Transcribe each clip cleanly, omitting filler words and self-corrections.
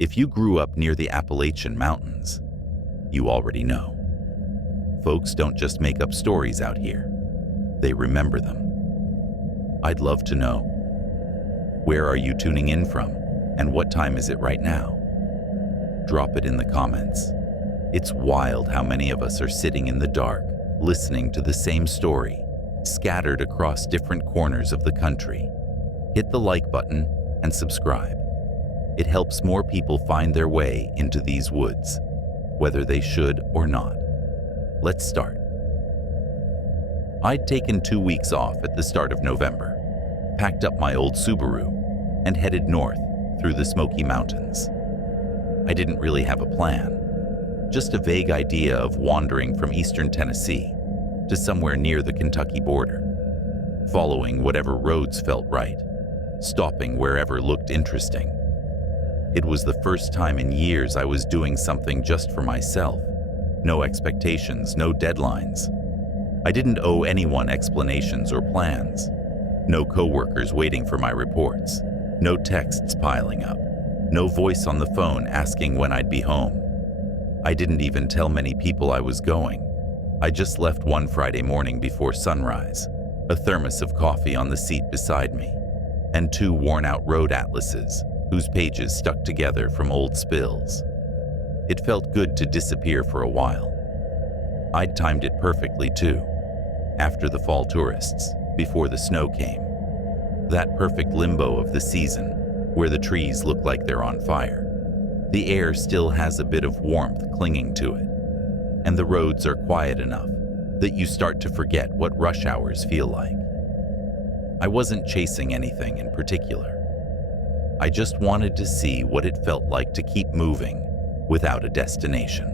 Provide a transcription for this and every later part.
If you grew up near the Appalachian Mountains, you already know. Folks don't just make up stories out here. They remember them. I'd love to know. Where are you tuning in from, and what time is it right now? Drop it in the comments. It's wild how many of us are sitting in the dark, listening to the same story, scattered across different corners of the country. Hit the like button and subscribe. It helps more people find their way into these woods, whether they should or not. Let's start. I'd taken 2 weeks off at the start of November, packed up my old Subaru, and headed north through the Smoky Mountains. I didn't really have a plan, just a vague idea of wandering from eastern Tennessee to somewhere near the Kentucky border, following whatever roads felt right, stopping wherever looked interesting. It was the first time in years I was doing something just for myself. No expectations, no deadlines. I didn't owe anyone explanations or plans. No coworkers waiting for my reports. No texts piling up. No voice on the phone asking when I'd be home. I didn't even tell many people I was going. I just left one Friday morning before sunrise, a thermos of coffee on the seat beside me, and 2 worn-out road atlases whose pages stuck together from old spills. It felt good to disappear for a while. I'd timed it perfectly too, after the fall tourists, before the snow came. That perfect limbo of the season, where the trees look like they're on fire. The air still has a bit of warmth clinging to it, and the roads are quiet enough that you start to forget what rush hours feel like. I wasn't chasing anything in particular. I just wanted to see what it felt like to keep moving without a destination.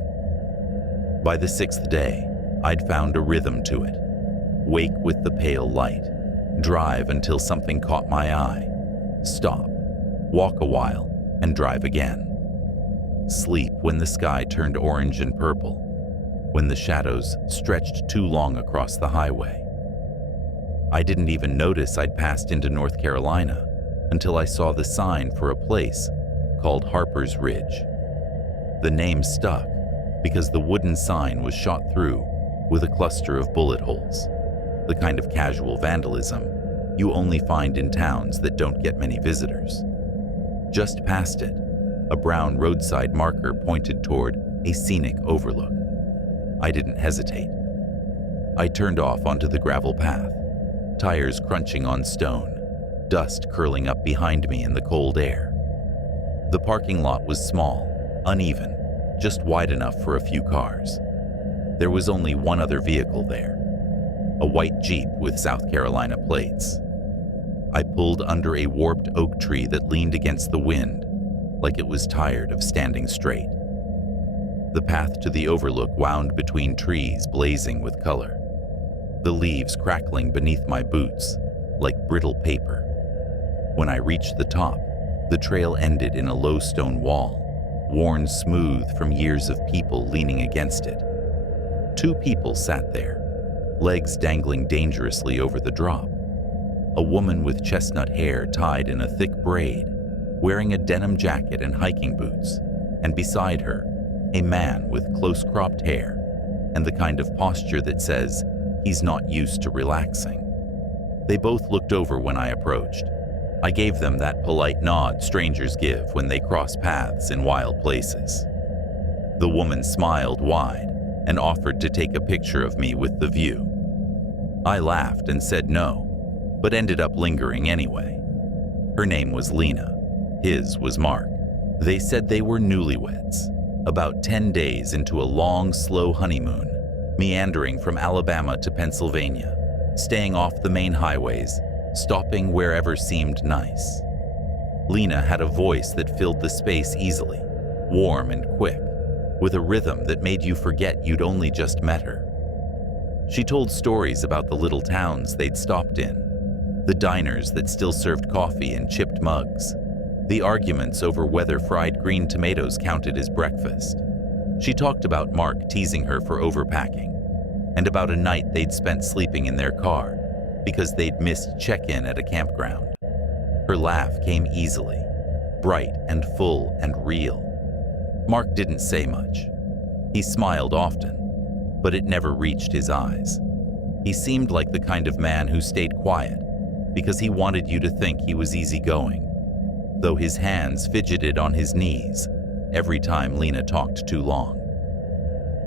By the 6th day, I'd found a rhythm to it. Wake with the pale light, drive until something caught my eye, stop, walk a while, and drive again. Sleep when the sky turned orange and purple, when the shadows stretched too long across the highway. I didn't even notice I'd passed into North Carolina until I saw the sign for a place called Harper's Ridge. The name stuck because the wooden sign was shot through with a cluster of bullet holes, the kind of casual vandalism you only find in towns that don't get many visitors. Just past it, a brown roadside marker pointed toward a scenic overlook. I didn't hesitate. I turned off onto the gravel path, tires crunching on stone, dust curling up behind me in the cold air. The parking lot was small, uneven, just wide enough for a few cars. There was only one other vehicle there, a white Jeep with South Carolina plates. I pulled under a warped oak tree that leaned against the wind, like it was tired of standing straight. The path to the overlook wound between trees blazing with color, the leaves crackling beneath my boots like brittle paper. When I reached the top, the trail ended in a low stone wall, worn smooth from years of people leaning against it. 2 people sat there, legs dangling dangerously over the drop. A woman with chestnut hair tied in a thick braid, wearing a denim jacket and hiking boots, and beside her, a man with close-cropped hair and the kind of posture that says he's not used to relaxing. They both looked over when I approached. I gave them that polite nod strangers give when they cross paths in wild places. The woman smiled wide and offered to take a picture of me with the view. I laughed and said no, but ended up lingering anyway. Her name was Lena. His was Mark. They said they were newlyweds, about 10 days into a long, slow honeymoon, meandering from Alabama to Pennsylvania, staying off the main highways, stopping wherever seemed nice. Lena had a voice that filled the space easily, warm and quick, with a rhythm that made you forget you'd only just met her. She told stories about the little towns they'd stopped in, the diners that still served coffee in chipped mugs, the arguments over whether fried green tomatoes counted as breakfast. She talked about Mark teasing her for overpacking, and about a night they'd spent sleeping in their car because they'd missed check-in at a campground. Her laugh came easily, bright and full and real. Mark didn't say much. He smiled often, but it never reached his eyes. He seemed like the kind of man who stayed quiet because he wanted you to think he was easygoing, though his hands fidgeted on his knees every time Lena talked too long.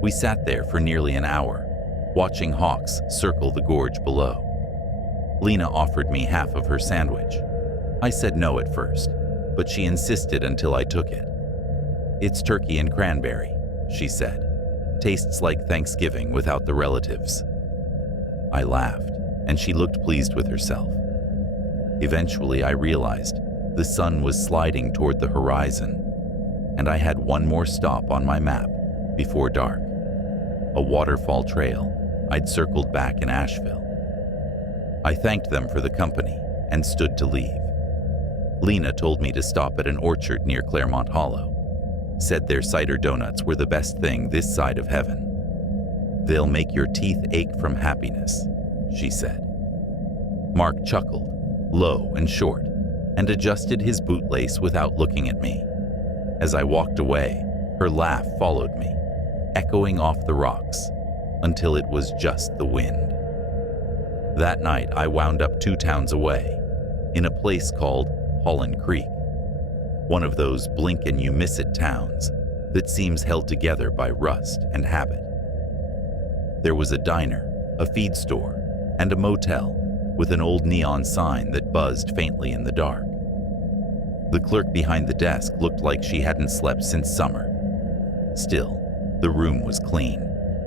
We sat there for nearly an hour, watching hawks circle the gorge below. Lena offered me half of her sandwich. I said no at first, but she insisted until I took it. "It's turkey and cranberry," she said. "Tastes like Thanksgiving without the relatives." I laughed, and she looked pleased with herself. Eventually, I realized the sun was sliding toward the horizon, and I had one more stop on my map before dark. A waterfall trail I'd circled back in Asheville. I thanked them for the company and stood to leave. Lena told me to stop at an orchard near Claremont Hollow. Said their cider donuts were the best thing this side of heaven. "They'll make your teeth ache from happiness," she said. Mark chuckled, low and short, and adjusted his bootlace without looking at me. As I walked away, her laugh followed me, echoing off the rocks until it was just the wind. That night, I wound up 2 towns away, in a place called Holland Creek, one of those blink-and-you-miss-it towns that seems held together by rust and habit. There was a diner, a feed store, and a motel with an old neon sign that buzzed faintly in the dark. The clerk behind the desk looked like she hadn't slept since summer. Still, the room was clean,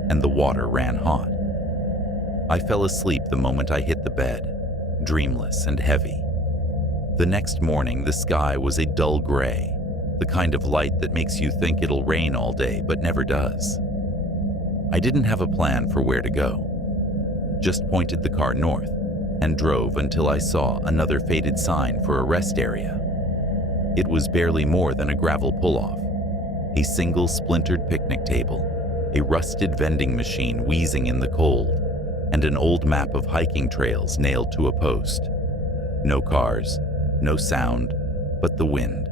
and the water ran hot. I fell asleep the moment I hit the bed, dreamless and heavy. The next morning, the sky was a dull gray, the kind of light that makes you think it'll rain all day but never does. I didn't have a plan for where to go, just pointed the car north and drove until I saw another faded sign for a rest area. It was barely more than a gravel pull-off, a single splintered picnic table, a rusted vending machine wheezing in the cold, and an old map of hiking trails nailed to a post. No cars, no sound, but the wind.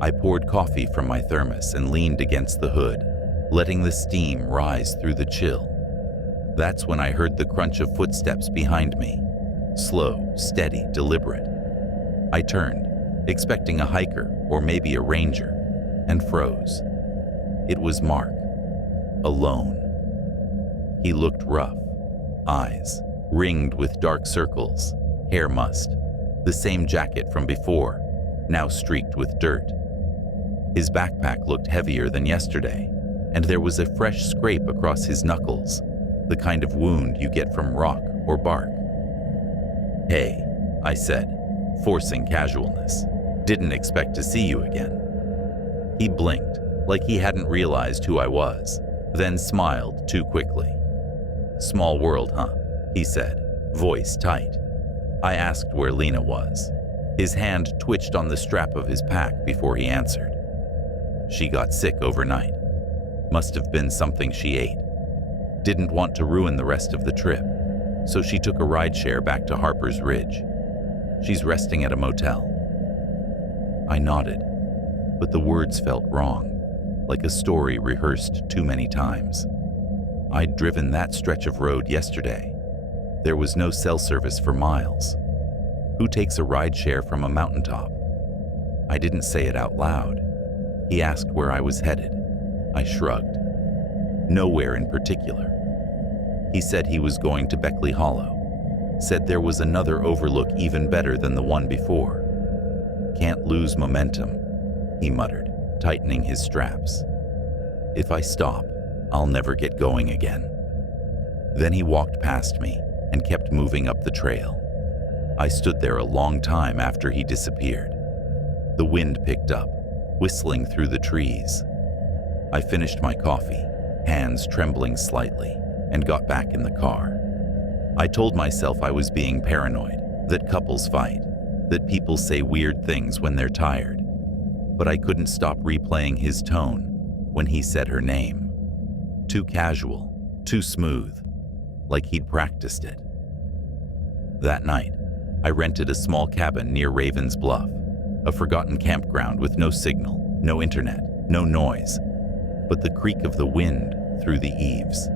I poured coffee from my thermos and leaned against the hood, letting the steam rise through the chill. That's when I heard the crunch of footsteps behind me, slow, steady, deliberate. I turned, expecting a hiker or maybe a ranger, and froze. It was Mark, alone. He looked rough, eyes ringed with dark circles, hair mussed, the same jacket from before, now streaked with dirt. His backpack looked heavier than yesterday, and there was a fresh scrape across his knuckles, the kind of wound you get from rock or bark. "Hey," I said, forcing casualness. "Didn't expect to see you again." He blinked, like he hadn't realized who I was, then smiled too quickly. "Small world, huh?" he said, voice tight. I asked where Lena was. His hand twitched on the strap of his pack before he answered. "She got sick overnight. Must have been something she ate. Didn't want to ruin the rest of the trip, so she took a rideshare back to Harper's Ridge. She's resting at a motel." I nodded, but the words felt wrong, like a story rehearsed too many times. I'd driven that stretch of road yesterday. There was no cell service for miles. Who takes a rideshare from a mountaintop? I didn't say it out loud. He asked where I was headed. I shrugged. Nowhere in particular. He said he was going to Beckley Hollow. Said there was another overlook even better than the one before. "Can't lose momentum," he muttered, tightening his straps. "If I stop, I'll never get going again." Then he walked past me and kept moving up the trail. I stood there a long time after he disappeared. The wind picked up, whistling through the trees. I finished my coffee, hands trembling slightly, and got back in the car. I told myself I was being paranoid, that couples fight, that people say weird things when they're tired. But I couldn't stop replaying his tone when he said her name. Too casual, too smooth, like he'd practiced it. That night, I rented a small cabin near Raven's Bluff, A forgotten campground with no signal, no internet, no noise, but the creak of the wind through the eaves.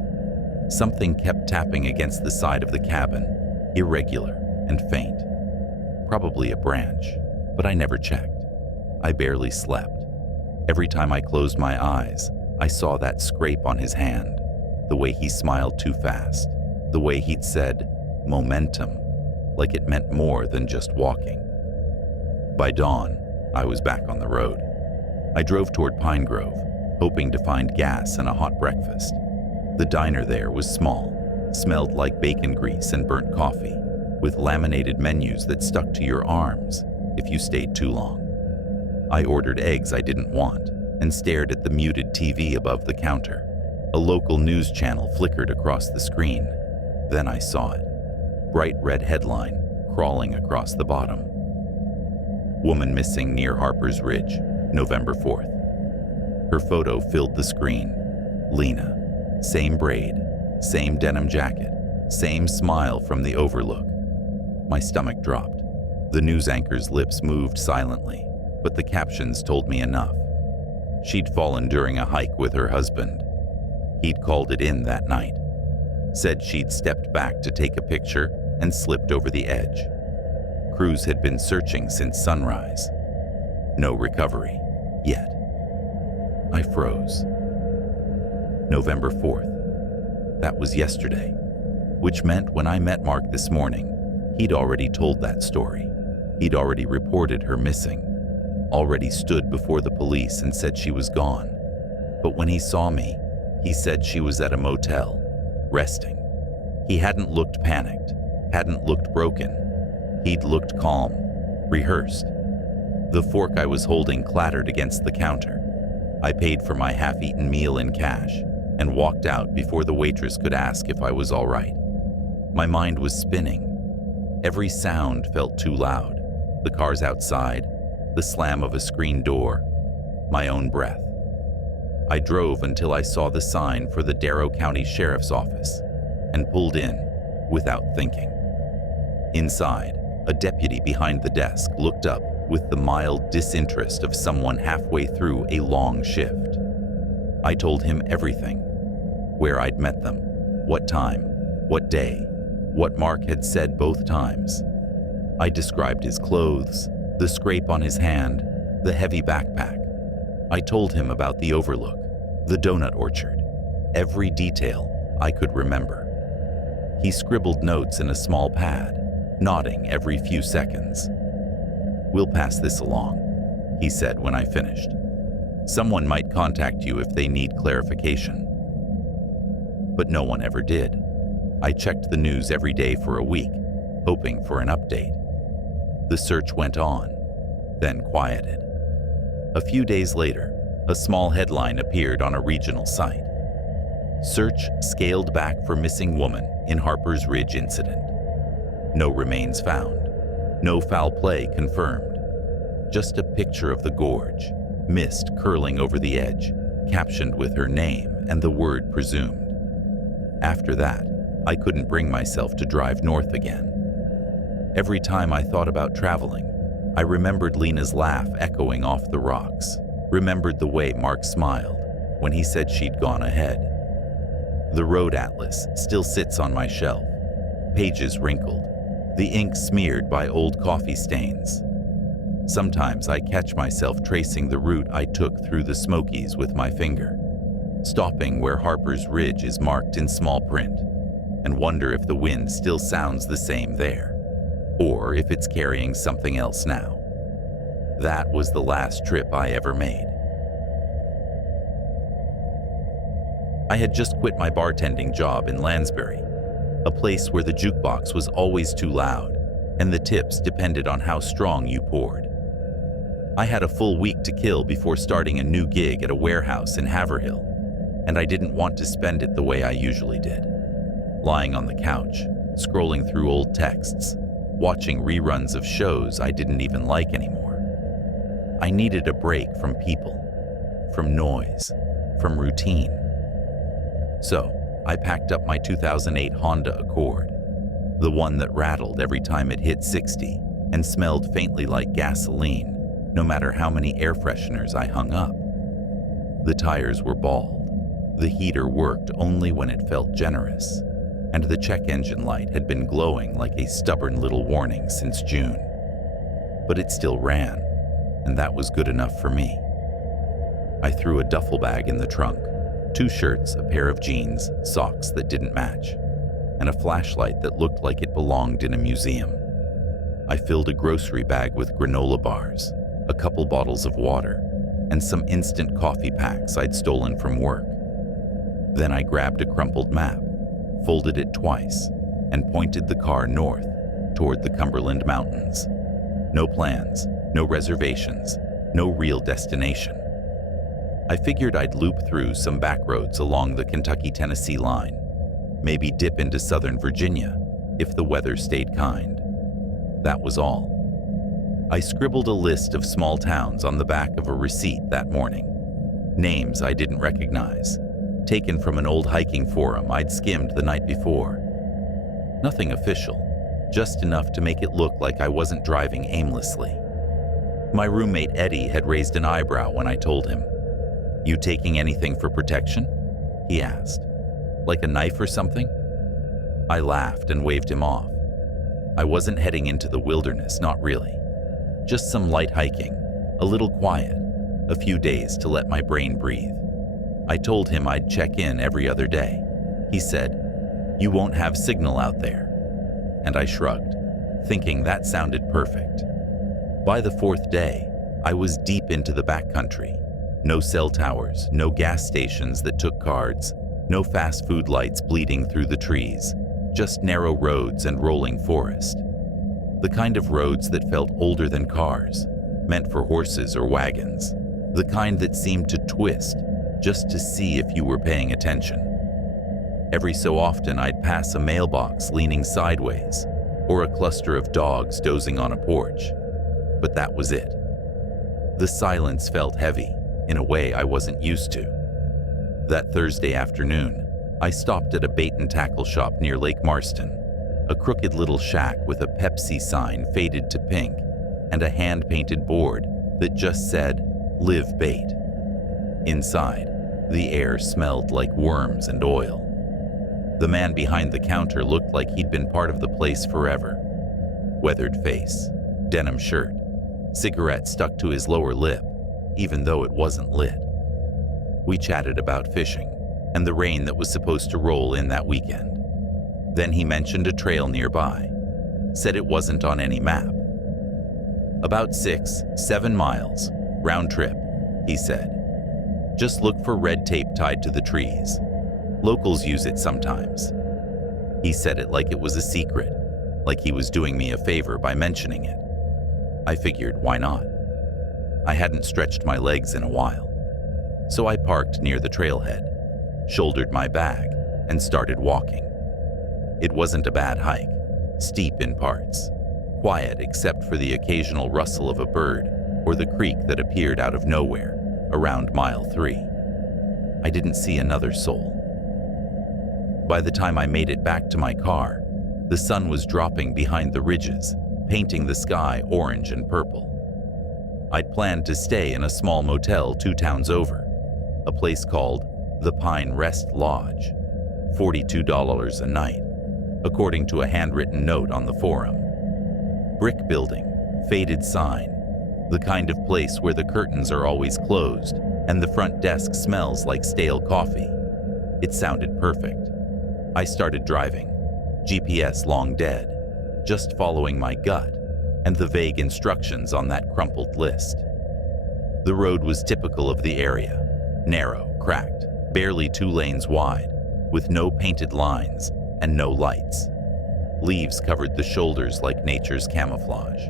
Something kept tapping against the side of the cabin, irregular and faint. Probably a branch, but I never checked. I barely slept. Every time I closed my eyes, I saw that scrape on his hand, the way he smiled too fast, the way he'd said, momentum, like it meant more than just walking. By dawn, I was back on the road. I drove toward Pine Grove, hoping to find gas and a hot breakfast. The diner there was small, smelled like bacon grease and burnt coffee, with laminated menus that stuck to your arms if you stayed too long. I ordered eggs I didn't want and stared at the muted TV above the counter. A local news channel flickered across the screen. Then I saw it. Bright red headline crawling across the bottom. Woman missing near Harper's Ridge, November 4th. Her photo filled the screen. Lena. Same braid, same denim jacket, same smile from the overlook. My stomach dropped. The news anchor's lips moved silently, but the captions told me enough. She'd fallen during a hike with her husband. He'd called it in that night. Said she'd stepped back to take a picture and slipped over the edge. Crews had been searching since sunrise. No recovery, yet. I froze. November 4th. That was yesterday, which meant when I met Mark this morning, he'd already told that story. He'd already reported her missing, already stood before the police and said she was gone. But when he saw me, he said she was at a motel, resting. He hadn't looked panicked, hadn't looked broken. He'd looked calm, rehearsed. The fork I was holding clattered against the counter. I paid for my half-eaten meal in cash and walked out before the waitress could ask if I was all right. My mind was spinning. Every sound felt too loud. The cars outside, the slam of a screen door, my own breath. I drove until I saw the sign for the Darrow County Sheriff's Office and pulled in without thinking. Inside, a deputy behind the desk looked up with the mild disinterest of someone halfway through a long shift. I told him everything. Where I'd met them, what time, what day, what Mark had said both times. I described his clothes, the scrape on his hand, the heavy backpack. I told him about the overlook, the donut orchard, every detail I could remember. He scribbled notes in a small pad, nodding every few seconds. "We'll pass this along," he said when I finished. "Someone might contact you if they need clarification." But no one ever did. I checked the news every day for a week, hoping for an update. The search went on, then quieted. A few days later, a small headline appeared on a regional site. "Search scaled back for missing woman in Harper's Ridge incident. No remains found. No foul play confirmed. Just a picture of the gorge, mist curling over the edge, captioned with her name and the word presumed." After that, I couldn't bring myself to drive north again. Every time I thought about traveling, I remembered Lena's laugh echoing off the rocks, remembered the way Mark smiled when he said she'd gone ahead. The road atlas still sits on my shelf, pages wrinkled, the ink smeared by old coffee stains. Sometimes I catch myself tracing the route I took through the Smokies with my finger, stopping where Harper's Ridge is marked in small print, and wonder if the wind still sounds the same there, or if it's carrying something else now. That was the last trip I ever made. I had just quit my bartending job in Lansbury, a place where the jukebox was always too loud, and the tips depended on how strong you poured. I had a full week to kill before starting a new gig at a warehouse in Haverhill, and I didn't want to spend it the way I usually did. Lying on the couch, scrolling through old texts, watching reruns of shows I didn't even like anymore. I needed a break from people, from noise, from routine. So, I packed up my 2008 Honda Accord, the one that rattled every time it hit 60 and smelled faintly like gasoline, no matter how many air fresheners I hung up. The tires were bald, the heater worked only when it felt generous, and the check engine light had been glowing like a stubborn little warning since June. But it still ran, and that was good enough for me. I threw a duffel bag in the trunk, 2 shirts, a pair of jeans, socks that didn't match, and a flashlight that looked like it belonged in a museum. I filled a grocery bag with granola bars, a couple bottles of water, and some instant coffee packs I'd stolen from work. Then I grabbed a crumpled map, folded it twice, and pointed the car north toward the Cumberland Mountains. No plans, no reservations, no real destination. I figured I'd loop through some back roads along the Kentucky-Tennessee line, maybe dip into southern Virginia if the weather stayed kind. That was all. I scribbled a list of small towns on the back of a receipt that morning. Names I didn't recognize, taken from an old hiking forum I'd skimmed the night before. Nothing official, just enough to make it look like I wasn't driving aimlessly. My roommate Eddie had raised an eyebrow when I told him. "You taking anything for protection?" he asked. "Like a knife or something?" I laughed and waved him off. I wasn't heading into the wilderness, not really. Just some light hiking, a little quiet, a few days to let my brain breathe. I told him I'd check in every other day. He said, "You won't have signal out there." And I shrugged, thinking that sounded perfect. By the 4th day, I was deep into the backcountry. No cell towers, no gas stations that took cards, no fast food lights bleeding through the trees, just narrow roads and rolling forest. The kind of roads that felt older than cars, meant for horses or wagons. The kind that seemed to twist just to see if you were paying attention. Every so often I'd pass a mailbox leaning sideways, or a cluster of dogs dozing on a porch. But that was it. The silence felt heavy, in a way I wasn't used to. That Thursday afternoon, I stopped at a bait and tackle shop near Lake Marston, a crooked little shack with a Pepsi sign faded to pink and a hand-painted board that just said, "Live Bait." Inside, the air smelled like worms and oil. The man behind the counter looked like he'd been part of the place forever. Weathered face, denim shirt, cigarette stuck to his lower lip, even though it wasn't lit. We chatted about fishing and the rain that was supposed to roll in that weekend. Then he mentioned a trail nearby, said it wasn't on any map. "About 6-7 miles, round trip," he said. "Just look for red tape tied to the trees. Locals use it sometimes." He said it like it was a secret, like he was doing me a favor by mentioning it. I figured, why not? I hadn't stretched my legs in a while. So I parked near the trailhead, shouldered my bag, and started walking. It wasn't a bad hike, steep in parts, quiet except for the occasional rustle of a bird or the creek that appeared out of nowhere around mile 3. I didn't see another soul. By the time I made it back to my car, the sun was dropping behind the ridges, painting the sky orange and purple. I'd planned to stay in a small motel 2 towns over, a place called the Pine Rest Lodge, $42 a night, according to a handwritten note on the forum. Brick building, faded sign, the kind of place where the curtains are always closed and the front desk smells like stale coffee. It sounded perfect. I started driving, GPS long dead, just following my gut and the vague instructions on that crumpled list. The road was typical of the area, narrow, cracked, barely 2 lanes wide, with no painted lines and no lights. Leaves covered the shoulders like nature's camouflage.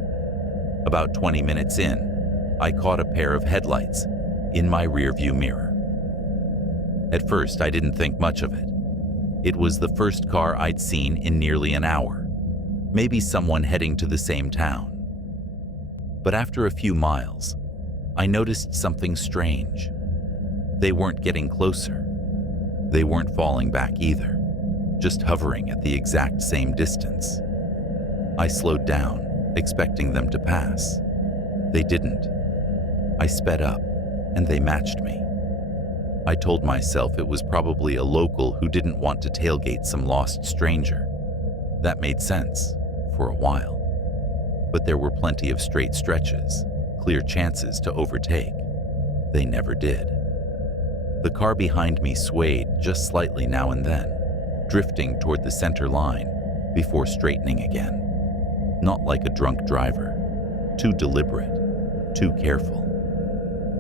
About 20 minutes in, I caught a pair of headlights in my rearview mirror. At first, I didn't think much of it. It was the first car I'd seen in nearly an hour, maybe someone heading to the same town. But after a few miles, I noticed something strange. They weren't getting closer. They weren't falling back either, just hovering at the exact same distance. I slowed down, expecting them to pass. They didn't. I sped up, and they matched me. I told myself it was probably a local who didn't want to tailgate some lost stranger. That made sense, for a while. But there were plenty of straight stretches, clear chances to overtake. They never did. The car behind me swayed just slightly now and then, drifting toward the center line before straightening again. Not like a drunk driver, too deliberate, too careful.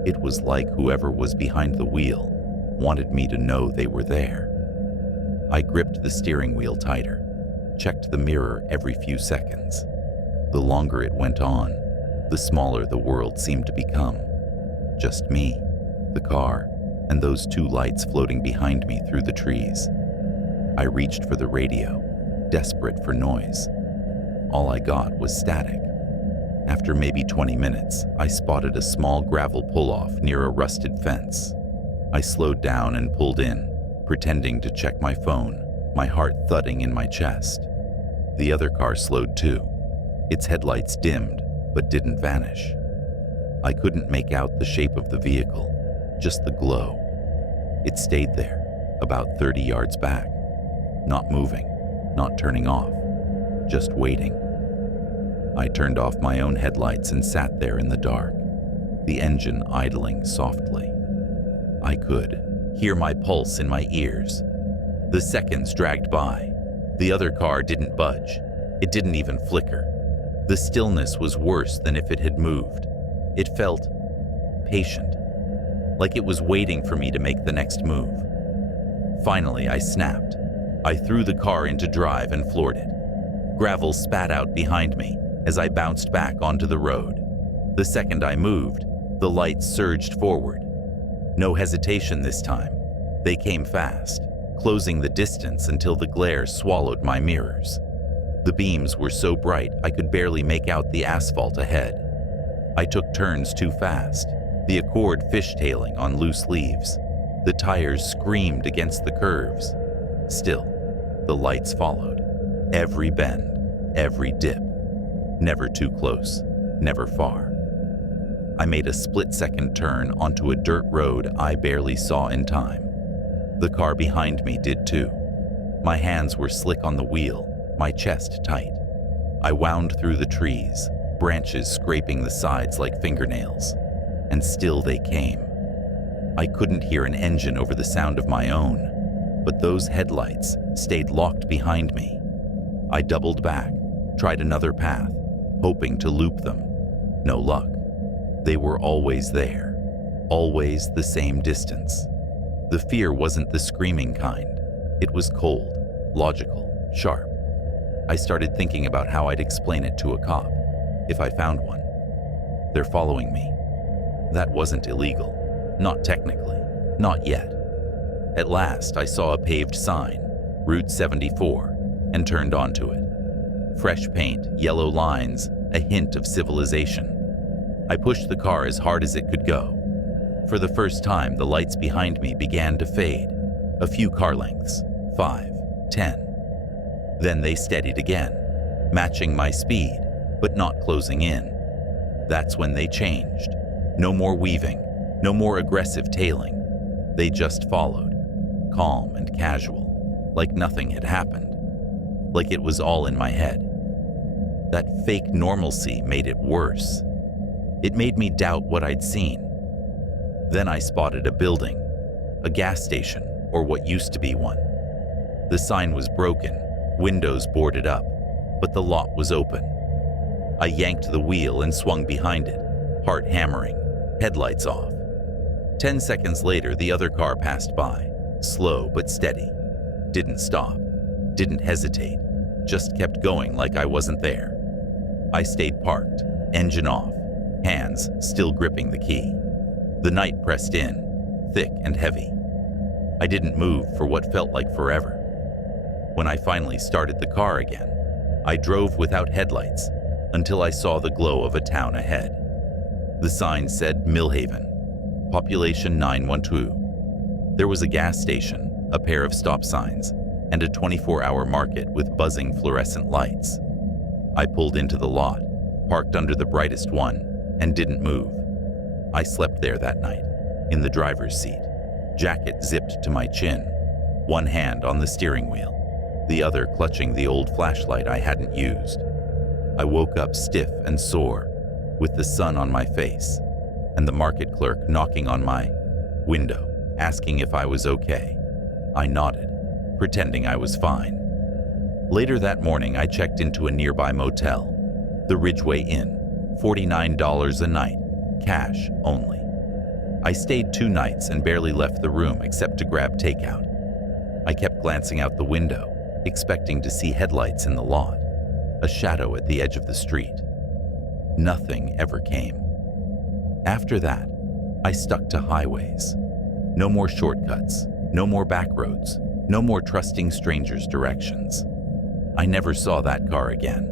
It was like whoever was behind the wheel wanted me to know they were there. I gripped the steering wheel tighter, checked the mirror every few seconds. The longer it went on, the smaller the world seemed to become. Just me, the car, and those two lights floating behind me through the trees. I reached for the radio, desperate for noise. All I got was static. After maybe 20 minutes, I spotted a small gravel pull-off near a rusted fence. I slowed down and pulled in, pretending to check my phone, my heart thudding in my chest. The other car slowed too. Its headlights dimmed, but didn't vanish. I couldn't make out the shape of the vehicle, just the glow. It stayed there, about 30 yards back, not moving, not turning off, just waiting. I turned off my own headlights and sat there in the dark, the engine idling softly. I could hear my pulse in my ears. The seconds dragged by. The other car didn't budge. It didn't even flicker. The stillness was worse than if it had moved. It felt patient, like it was waiting for me to make the next move. Finally, I snapped. I threw the car into drive and floored it. Gravel spat out behind me as I bounced back onto the road. The second I moved, the lights surged forward. No hesitation this time. They came fast, closing the distance until the glare swallowed my mirrors. The beams were so bright I could barely make out the asphalt ahead. I took turns too fast, the Accord fishtailing on loose leaves. The tires screamed against the curves. Still, the lights followed. Every bend, every dip. Never too close, never far. I made a split-second turn onto a dirt road I barely saw in time. The car behind me did too. My hands were slick on the wheel, my chest tight. I wound through the trees, branches scraping the sides like fingernails, and still they came. I couldn't hear an engine over the sound of my own, but those headlights stayed locked behind me. I doubled back, tried another path, hoping to loop them. No luck. They were always there, always the same distance. The fear wasn't the screaming kind. It was cold, logical, sharp. I started thinking about how I'd explain it to a cop, if I found one. They're following me. That wasn't illegal. Not technically. Not yet. At last, I saw a paved sign, Route 74, and turned onto it. Fresh paint, yellow lines, a hint of civilization. I pushed the car as hard as it could go. For the first time, the lights behind me began to fade. A few car lengths, 5, 10. Then they steadied again, matching my speed, but not closing in. That's when they changed. No more weaving, no more aggressive tailing. They just followed, calm and casual, like nothing had happened, like it was all in my head. That fake normalcy made it worse. It made me doubt what I'd seen. Then I spotted a building, a gas station, or what used to be one. The sign was broken, windows boarded up, but the lot was open. I yanked the wheel and swung behind it, heart hammering, headlights off. 10 seconds later, the other car passed by, slow but steady. Didn't stop, didn't hesitate, just kept going like I wasn't there. I stayed parked, engine off, hands still gripping the key. The night pressed in, thick and heavy. I didn't move for what felt like forever. When I finally started the car again, I drove without headlights until I saw the glow of a town ahead. The sign said Millhaven, population 912. There was a gas station, a pair of stop signs, and a 24-hour market with buzzing fluorescent lights. I pulled into the lot, parked under the brightest one, and didn't move. I slept there that night, in the driver's seat, jacket zipped to my chin, one hand on the steering wheel, the other clutching the old flashlight I hadn't used. I woke up stiff and sore, with the sun on my face, and the market clerk knocking on my window, asking if I was okay. I nodded, pretending I was fine. Later that morning, I checked into a nearby motel, the Ridgeway Inn, $49 a night, cash only. I stayed 2 nights and barely left the room except to grab takeout. I kept glancing out the window, expecting to see headlights in the lot, a shadow at the edge of the street. Nothing ever came. After that, I stuck to highways. No more shortcuts, no more back roads, no more trusting strangers' directions. I never saw that car again.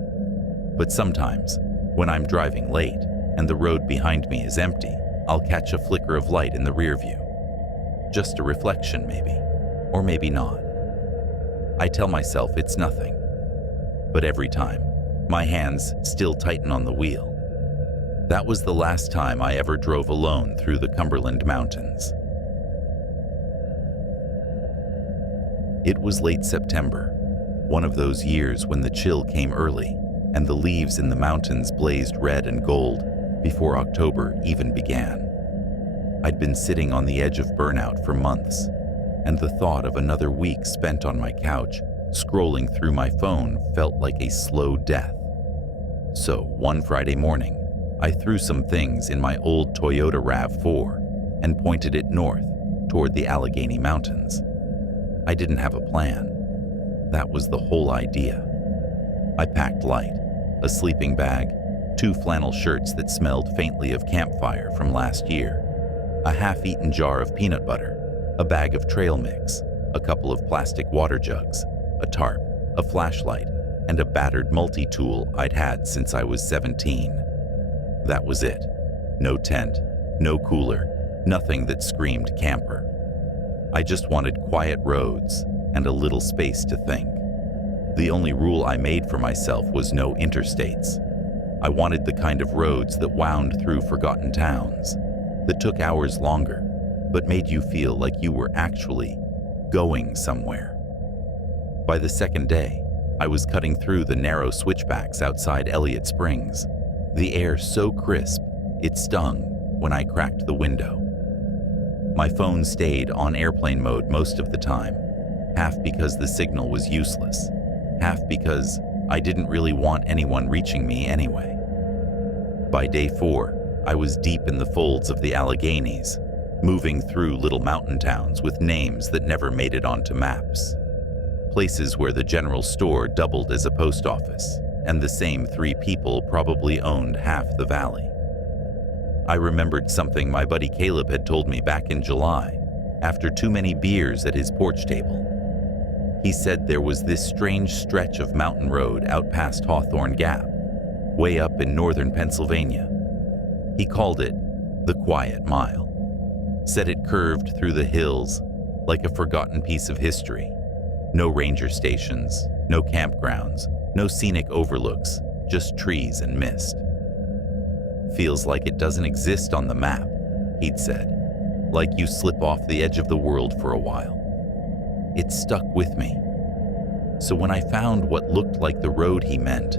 But sometimes, when I'm driving late and the road behind me is empty, I'll catch a flicker of light in the rear view. Just a reflection maybe, or maybe not. I tell myself it's nothing. But every time, my hands still tighten on the wheel. That was the last time I ever drove alone through the Cumberland Mountains. It was late September, one of those years when the chill came early and the leaves in the mountains blazed red and gold before October even began. I'd been sitting on the edge of burnout for months, and the thought of another week spent on my couch, scrolling through my phone, felt like a slow death. So, one Friday morning, I threw some things in my old Toyota RAV4 and pointed it north toward the Allegheny Mountains. I didn't have a plan. That was the whole idea. I packed light, a sleeping bag, 2 flannel shirts that smelled faintly of campfire from last year, a half-eaten jar of peanut butter, a bag of trail mix, a couple of plastic water jugs, a tarp, a flashlight, and a battered multi-tool I'd had since I was 17. That was it. No tent, no cooler, nothing that screamed camper. I just wanted quiet roads and a little space to think. The only rule I made for myself was no interstates. I wanted the kind of roads that wound through forgotten towns, that took hours longer, but made you feel like you were actually going somewhere. By the second day, I was cutting through the narrow switchbacks outside Elliott Springs, the air so crisp it stung when I cracked the window. My phone stayed on airplane mode most of the time, half because the signal was useless, half because I didn't really want anyone reaching me anyway. By day 4, I was deep in the folds of the Alleghenies, moving through little mountain towns with names that never made it onto maps. Places where the general store doubled as a post office, and the same 3 people probably owned half the valley. I remembered something my buddy Caleb had told me back in July, after too many beers at his porch table. He said there was this strange stretch of mountain road out past Hawthorne Gap, way up in northern Pennsylvania. He called it the Quiet Mile. Said it curved through the hills like a forgotten piece of history. No ranger stations, no campgrounds, no scenic overlooks, just trees and mist. Feels like it doesn't exist on the map, he'd said, like you slip off the edge of the world for a while. It stuck with me. So when I found what looked like the road he meant,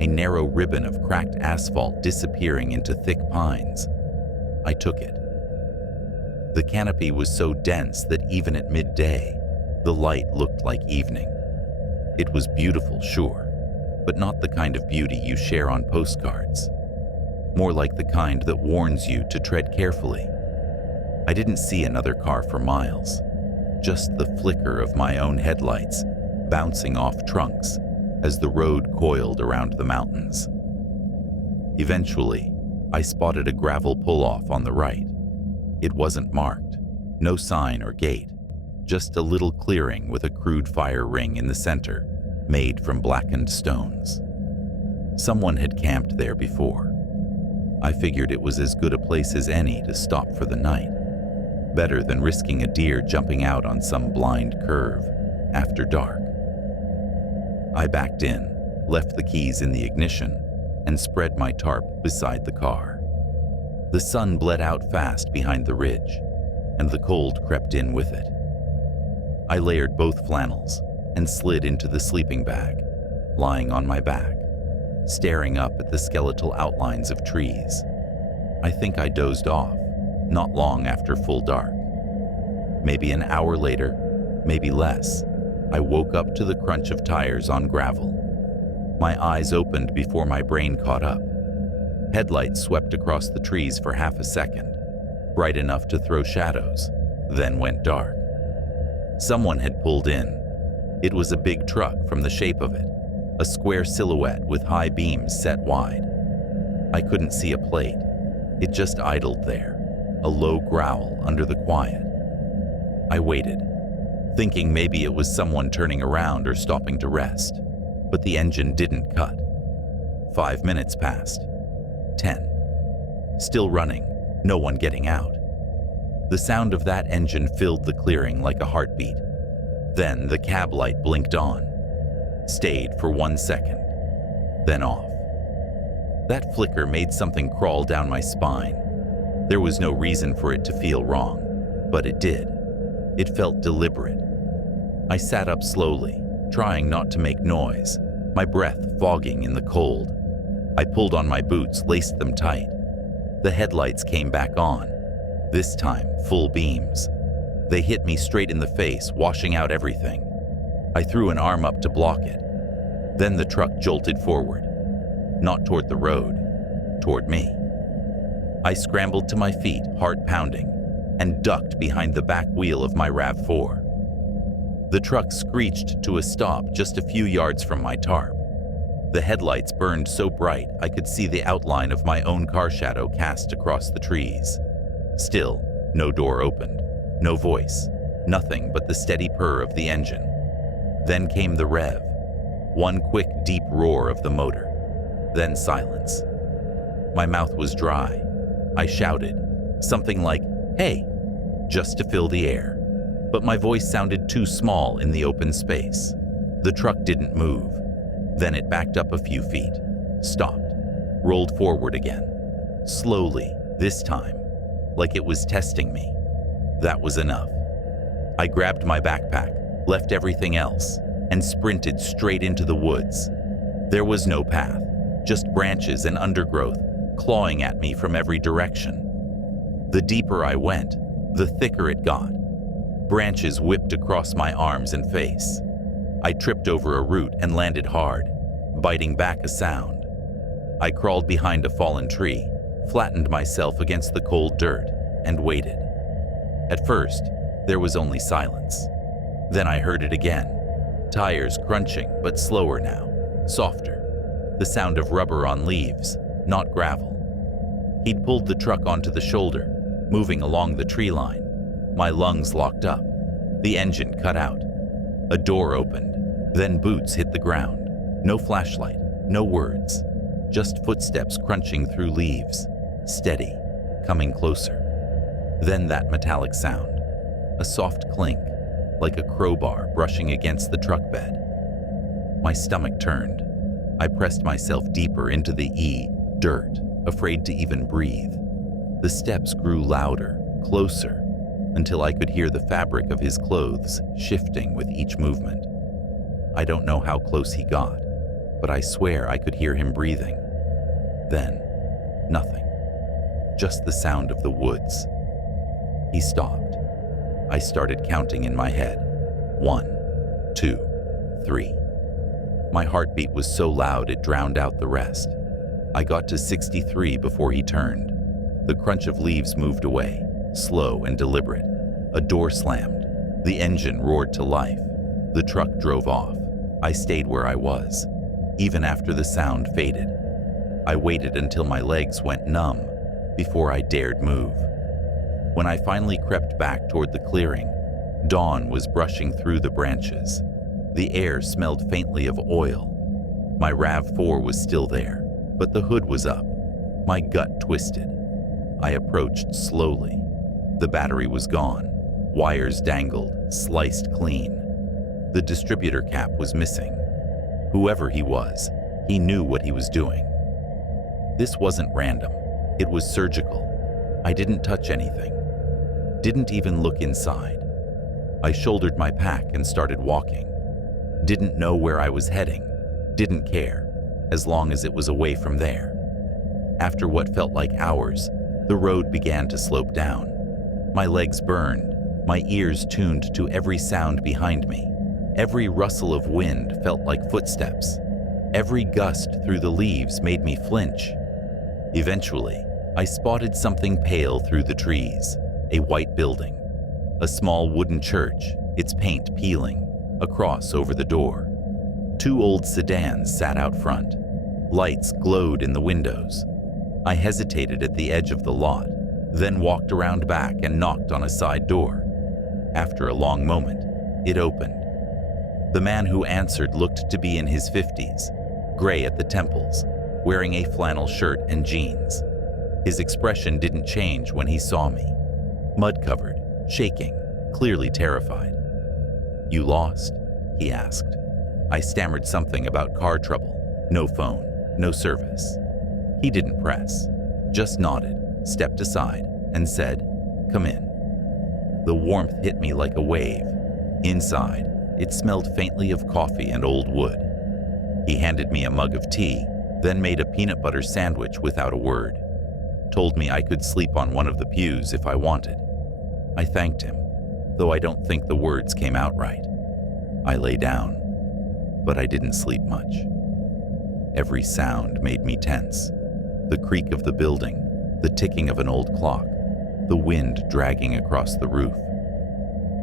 a narrow ribbon of cracked asphalt disappearing into thick pines, I took it. The canopy was so dense that even at midday, the light looked like evening. It was beautiful, sure, but not the kind of beauty you share on postcards. More like the kind that warns you to tread carefully. I didn't see another car for miles, just the flicker of my own headlights bouncing off trunks as the road coiled around the mountains. Eventually, I spotted a gravel pull-off on the right. It wasn't marked, no sign or gate, just a little clearing with a crude fire ring in the center, made from blackened stones. Someone had camped there before. I figured it was as good a place as any to stop for the night, better than risking a deer jumping out on some blind curve after dark. I backed in, left the keys in the ignition, and spread my tarp beside the car. The sun bled out fast behind the ridge, and the cold crept in with it. I layered both flannels and slid into the sleeping bag, lying on my back, staring up at the skeletal outlines of trees. I think I dozed off, not long after full dark. Maybe an hour later, maybe less, I woke up to the crunch of tires on gravel. My eyes opened before my brain caught up. Headlights swept across the trees for half a second, bright enough to throw shadows, then went dark. Someone had pulled in. It was a big truck from the shape of it, a square silhouette with high beams set wide. I couldn't see a plate. It just idled there, a low growl under the quiet. I waited, thinking maybe it was someone turning around or stopping to rest, but the engine didn't cut. 5 minutes passed. 10. Still running, no one getting out. The sound of that engine filled the clearing like a heartbeat. Then the cab light blinked on, stayed for 1 second, then off. That flicker made something crawl down my spine. There was no reason for it to feel wrong, but it did. It felt deliberate. I sat up slowly, trying not to make noise, my breath fogging in the cold. I pulled on my boots, laced them tight. The headlights came back on, this time full beams. They hit me straight in the face, washing out everything. I threw an arm up to block it. Then the truck jolted forward, not toward the road, toward me. I scrambled to my feet, heart pounding, and ducked behind the back wheel of my RAV4. The truck screeched to a stop just a few yards from my tarp. The headlights burned so bright I could see the outline of my own car shadow cast across the trees. Still, no door opened, no voice, nothing but the steady purr of the engine. Then came the rev, one quick deep roar of the motor, then silence. My mouth was dry. I shouted, something like, "Hey," just to fill the air. But my voice sounded too small in the open space. The truck didn't move. Then it backed up a few feet, stopped, rolled forward again. Slowly, this time, like it was testing me. That was enough. I grabbed my backpack, left everything else, and sprinted straight into the woods. There was no path, just branches and undergrowth clawing at me from every direction. The deeper I went, the thicker it got. Branches whipped across my arms and face. I tripped over a root and landed hard, biting back a sound. I crawled behind a fallen tree, flattened myself against the cold dirt, and waited. At first, there was only silence. Then I heard it again. Tires crunching, but slower now, softer. The sound of rubber on leaves, not gravel. He'd pulled the truck onto the shoulder, moving along the tree line. My lungs locked up. The engine cut out. A door opened. Then boots hit the ground. No flashlight, no words. Just footsteps crunching through leaves. Steady, coming closer. Then that metallic sound. A soft clink, like a crowbar brushing against the truck bed. My stomach turned. I pressed myself deeper into the dirt, afraid to even breathe. The steps grew louder, closer, until I could hear the fabric of his clothes shifting with each movement. I don't know how close he got, but I swear I could hear him breathing. Then, nothing. Just the sound of the woods. He stopped. I started counting in my head. 1, 2, 3. My heartbeat was so loud it drowned out the rest. I got to 63 before he turned. The crunch of leaves moved away, slow and deliberate. A door slammed. The engine roared to life. The truck drove off. I stayed where I was, even after the sound faded. I waited until my legs went numb before I dared move. When I finally crept back toward the clearing, dawn was brushing through the branches. The air smelled faintly of oil. My RAV4 was still there, but the hood was up. My gut twisted. I approached slowly. The battery was gone. Wires dangled, sliced clean. The distributor cap was missing. Whoever he was, he knew what he was doing. This wasn't random. It was surgical. I didn't touch anything, didn't even look inside. I shouldered my pack and started walking. Didn't know where I was heading, didn't care, as long as it was away from there. After what felt like hours, the road began to slope down. My legs burned, my ears tuned to every sound behind me. Every rustle of wind felt like footsteps. Every gust through the leaves made me flinch. Eventually, I spotted something pale through the trees, a white building, a small wooden church, its paint peeling, a cross over the door. 2 old sedans sat out front. Lights glowed in the windows. I hesitated at the edge of the lot, then walked around back and knocked on a side door. After a long moment, it opened. The man who answered looked to be in his 50s, gray at the temples, wearing a flannel shirt and jeans. His expression didn't change when he saw me. Mud-covered, shaking, clearly terrified. "You lost?" he asked. I stammered something about car trouble, no phone, no service. He didn't press, just nodded, stepped aside, and said, "Come in." The warmth hit me like a wave. Inside, it smelled faintly of coffee and old wood. He handed me a mug of tea, then made a peanut butter sandwich without a word. Told me I could sleep on one of the pews if I wanted. I thanked him, though I don't think the words came out right. I lay down, but I didn't sleep much. Every sound made me tense. The creak of the building, the ticking of an old clock, the wind dragging across the roof.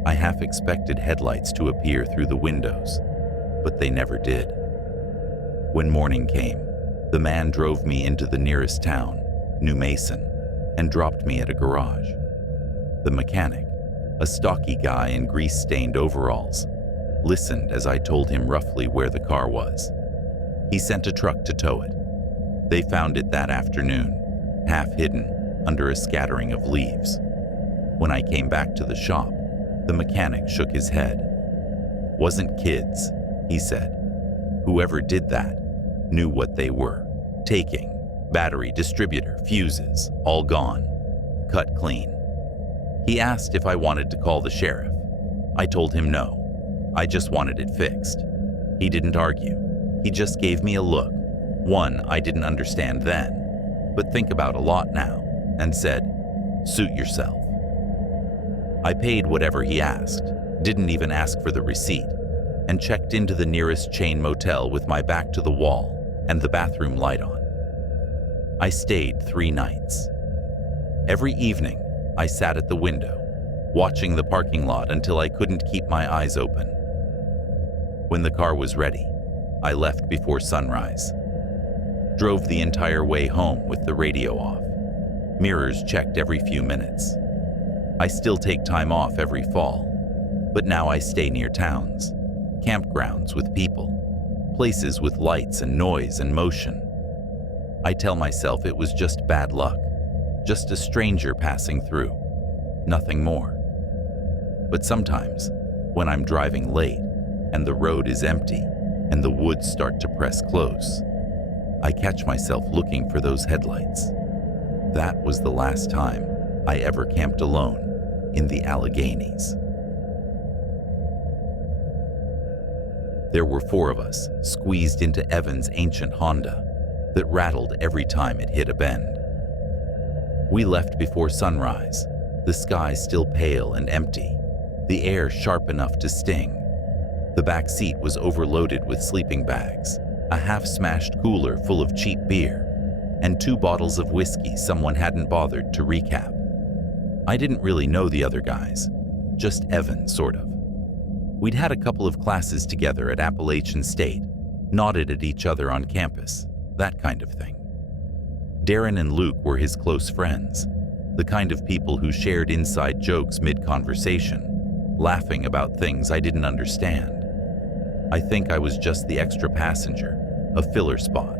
I half expected headlights to appear through the windows, but they never did. When morning came, the man drove me into the nearest town, New Mason, and dropped me at a garage. The mechanic, a stocky guy in grease-stained overalls, listened as I told him roughly where the car was. He sent a truck to tow it. They found it that afternoon, half hidden under a scattering of leaves. When I came back to the shop, the mechanic shook his head. "Wasn't kids," he said. "Whoever did that knew what they were. Taking, battery, distributor, fuses, all gone. Cut clean." He asked if I wanted to call the sheriff. I told him no. I just wanted it fixed. He didn't argue. He just gave me a look, one I didn't understand then, but think about a lot now, and said, "Suit yourself." I paid whatever he asked, didn't even ask for the receipt, and checked into the nearest chain motel with my back to the wall and the bathroom light on. I stayed 3 nights. Every evening, I sat at the window, watching the parking lot until I couldn't keep my eyes open. When the car was ready, I left before sunrise. Drove the entire way home with the radio off. Mirrors checked every few minutes. I still take time off every fall, but now I stay near towns, campgrounds with people, places with lights and noise and motion. I tell myself it was just bad luck, just a stranger passing through, nothing more. But sometimes, when I'm driving late and the road is empty and the woods start to press close, I catch myself looking for those headlights. That was the last time I ever camped alone in the Alleghenies. There were 4 of us squeezed into Evan's ancient Honda that rattled every time it hit a bend. We left before sunrise, the sky still pale and empty, the air sharp enough to sting. The back seat was overloaded with sleeping bags, a half-smashed cooler full of cheap beer, and 2 bottles of whiskey someone hadn't bothered to recap. I didn't really know the other guys, just Evan, sort of. We'd had a couple of classes together at Appalachian State, nodded at each other on campus, that kind of thing. Darren and Luke were his close friends, the kind of people who shared inside jokes mid-conversation, laughing about things I didn't understand. I think I was just the extra passenger, a filler spot.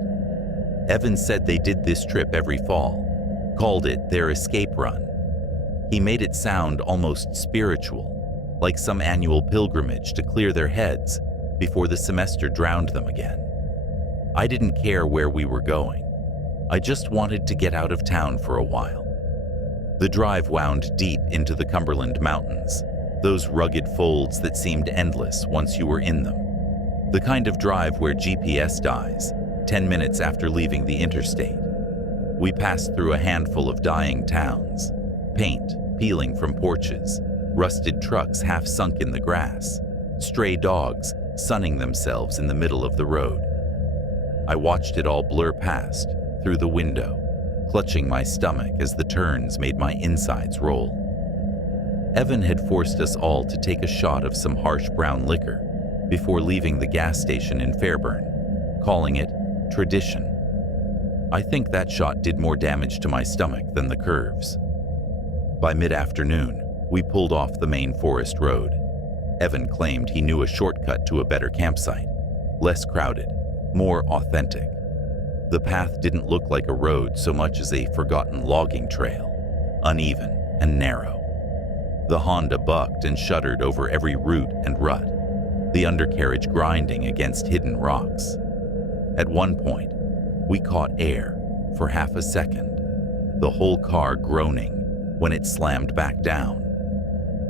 Evan said they did this trip every fall, called it their escape run. He made it sound almost spiritual, like some annual pilgrimage to clear their heads before the semester drowned them again. I didn't care where we were going. I just wanted to get out of town for a while. The drive wound deep into the Cumberland Mountains, those rugged folds that seemed endless once you were in them. The kind of drive where GPS dies 10 minutes after leaving the interstate. We passed through a handful of dying towns, paint peeling from porches, rusted trucks half sunk in the grass, stray dogs sunning themselves in the middle of the road. I watched it all blur past through the window, clutching my stomach as the turns made my insides roll. Evan had forced us all to take a shot of some harsh brown liquor before leaving the gas station in Fairburn, calling it tradition. I think that shot did more damage to my stomach than the curves. By mid-afternoon, we pulled off the main forest road. Evan claimed he knew a shortcut to a better campsite, less crowded, more authentic. The path didn't look like a road so much as a forgotten logging trail, uneven and narrow. The Honda bucked and shuddered over every root and rut, the undercarriage grinding against hidden rocks. At one point, we caught air for half a second, the whole car groaning when it slammed back down.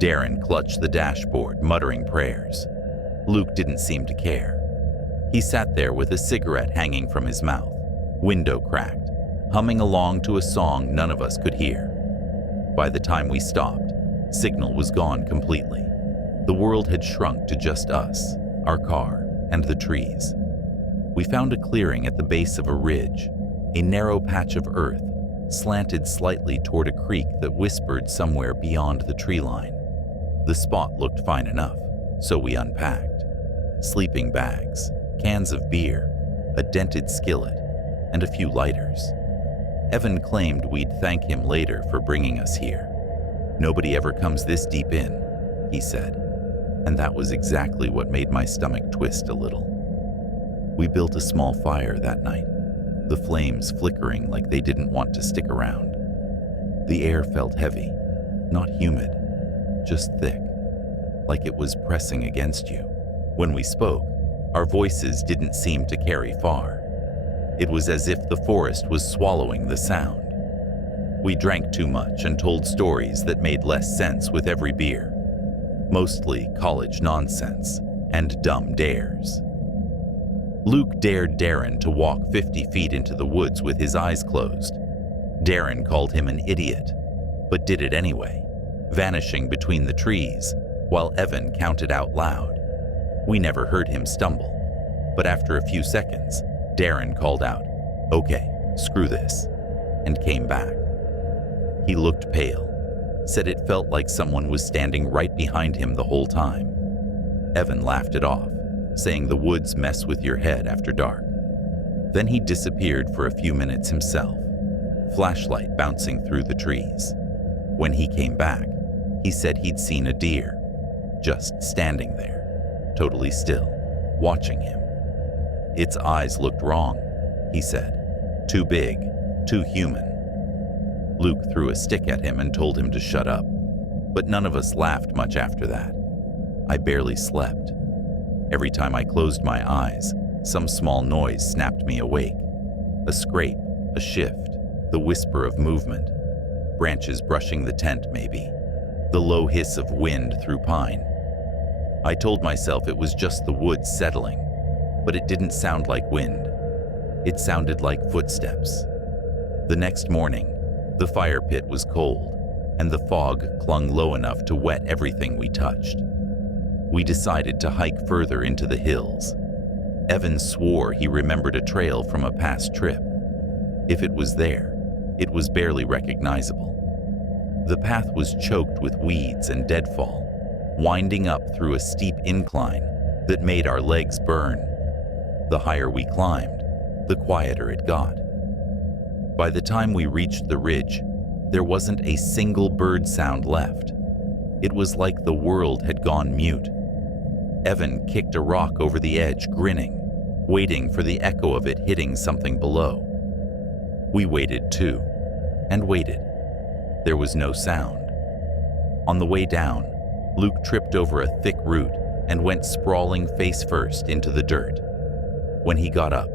Darren clutched the dashboard, muttering prayers. Luke didn't seem to care. He sat there with a cigarette hanging from his mouth, window cracked, humming along to a song none of us could hear. By the time we stopped, signal was gone completely. The world had shrunk to just us, our car, and the trees. We found a clearing at the base of a ridge, a narrow patch of earth, slanted slightly toward a creek that whispered somewhere beyond the tree line. The spot looked fine enough, so we unpacked. Sleeping bags, cans of beer, a dented skillet, and a few lighters. Evan claimed we'd thank him later for bringing us here. Nobody ever comes this deep in, he said, and that was exactly what made my stomach twist a little. We built a small fire that night, the flames flickering like they didn't want to stick around. The air felt heavy, not humid, just thick, like it was pressing against you. When we spoke, our voices didn't seem to carry far. It was as if the forest was swallowing the sound. We drank too much and told stories that made less sense with every beer. Mostly college nonsense and dumb dares. Luke dared Darren to walk 50 feet into the woods with his eyes closed. Darren called him an idiot, but did it anyway, vanishing between the trees while Evan counted out loud. We never heard him stumble, but after a few seconds, Darren called out, "Okay, screw this," and came back. He looked pale, said it felt like someone was standing right behind him the whole time. Evan laughed it off, saying the woods mess with your head after dark. Then he disappeared for a few minutes himself, flashlight bouncing through the trees. When he came back, he said he'd seen a deer, just standing there, totally still, watching him. Its eyes looked wrong, he said. Too big, too human. Luke threw a stick at him and told him to shut up, but none of us laughed much after that. I barely slept. Every time I closed my eyes, some small noise snapped me awake. A scrape, a shift, the whisper of movement. Branches brushing the tent, maybe. The low hiss of wind through pine. I told myself it was just the woods settling, but it didn't sound like wind. It sounded like footsteps. The next morning, the fire pit was cold, and the fog clung low enough to wet everything we touched. We decided to hike further into the hills. Evan swore he remembered a trail from a past trip. If it was there, it was barely recognizable. The path was choked with weeds and deadfall, winding up through a steep incline that made our legs burn. The higher we climbed, the quieter it got. By the time we reached the ridge, there wasn't a single bird sound left. It was like the world had gone mute. Evan kicked a rock over the edge, grinning, waiting for the echo of it hitting something below. We waited too, and waited. There was no sound. On the way down, Luke tripped over a thick root and went sprawling face first into the dirt. When he got up,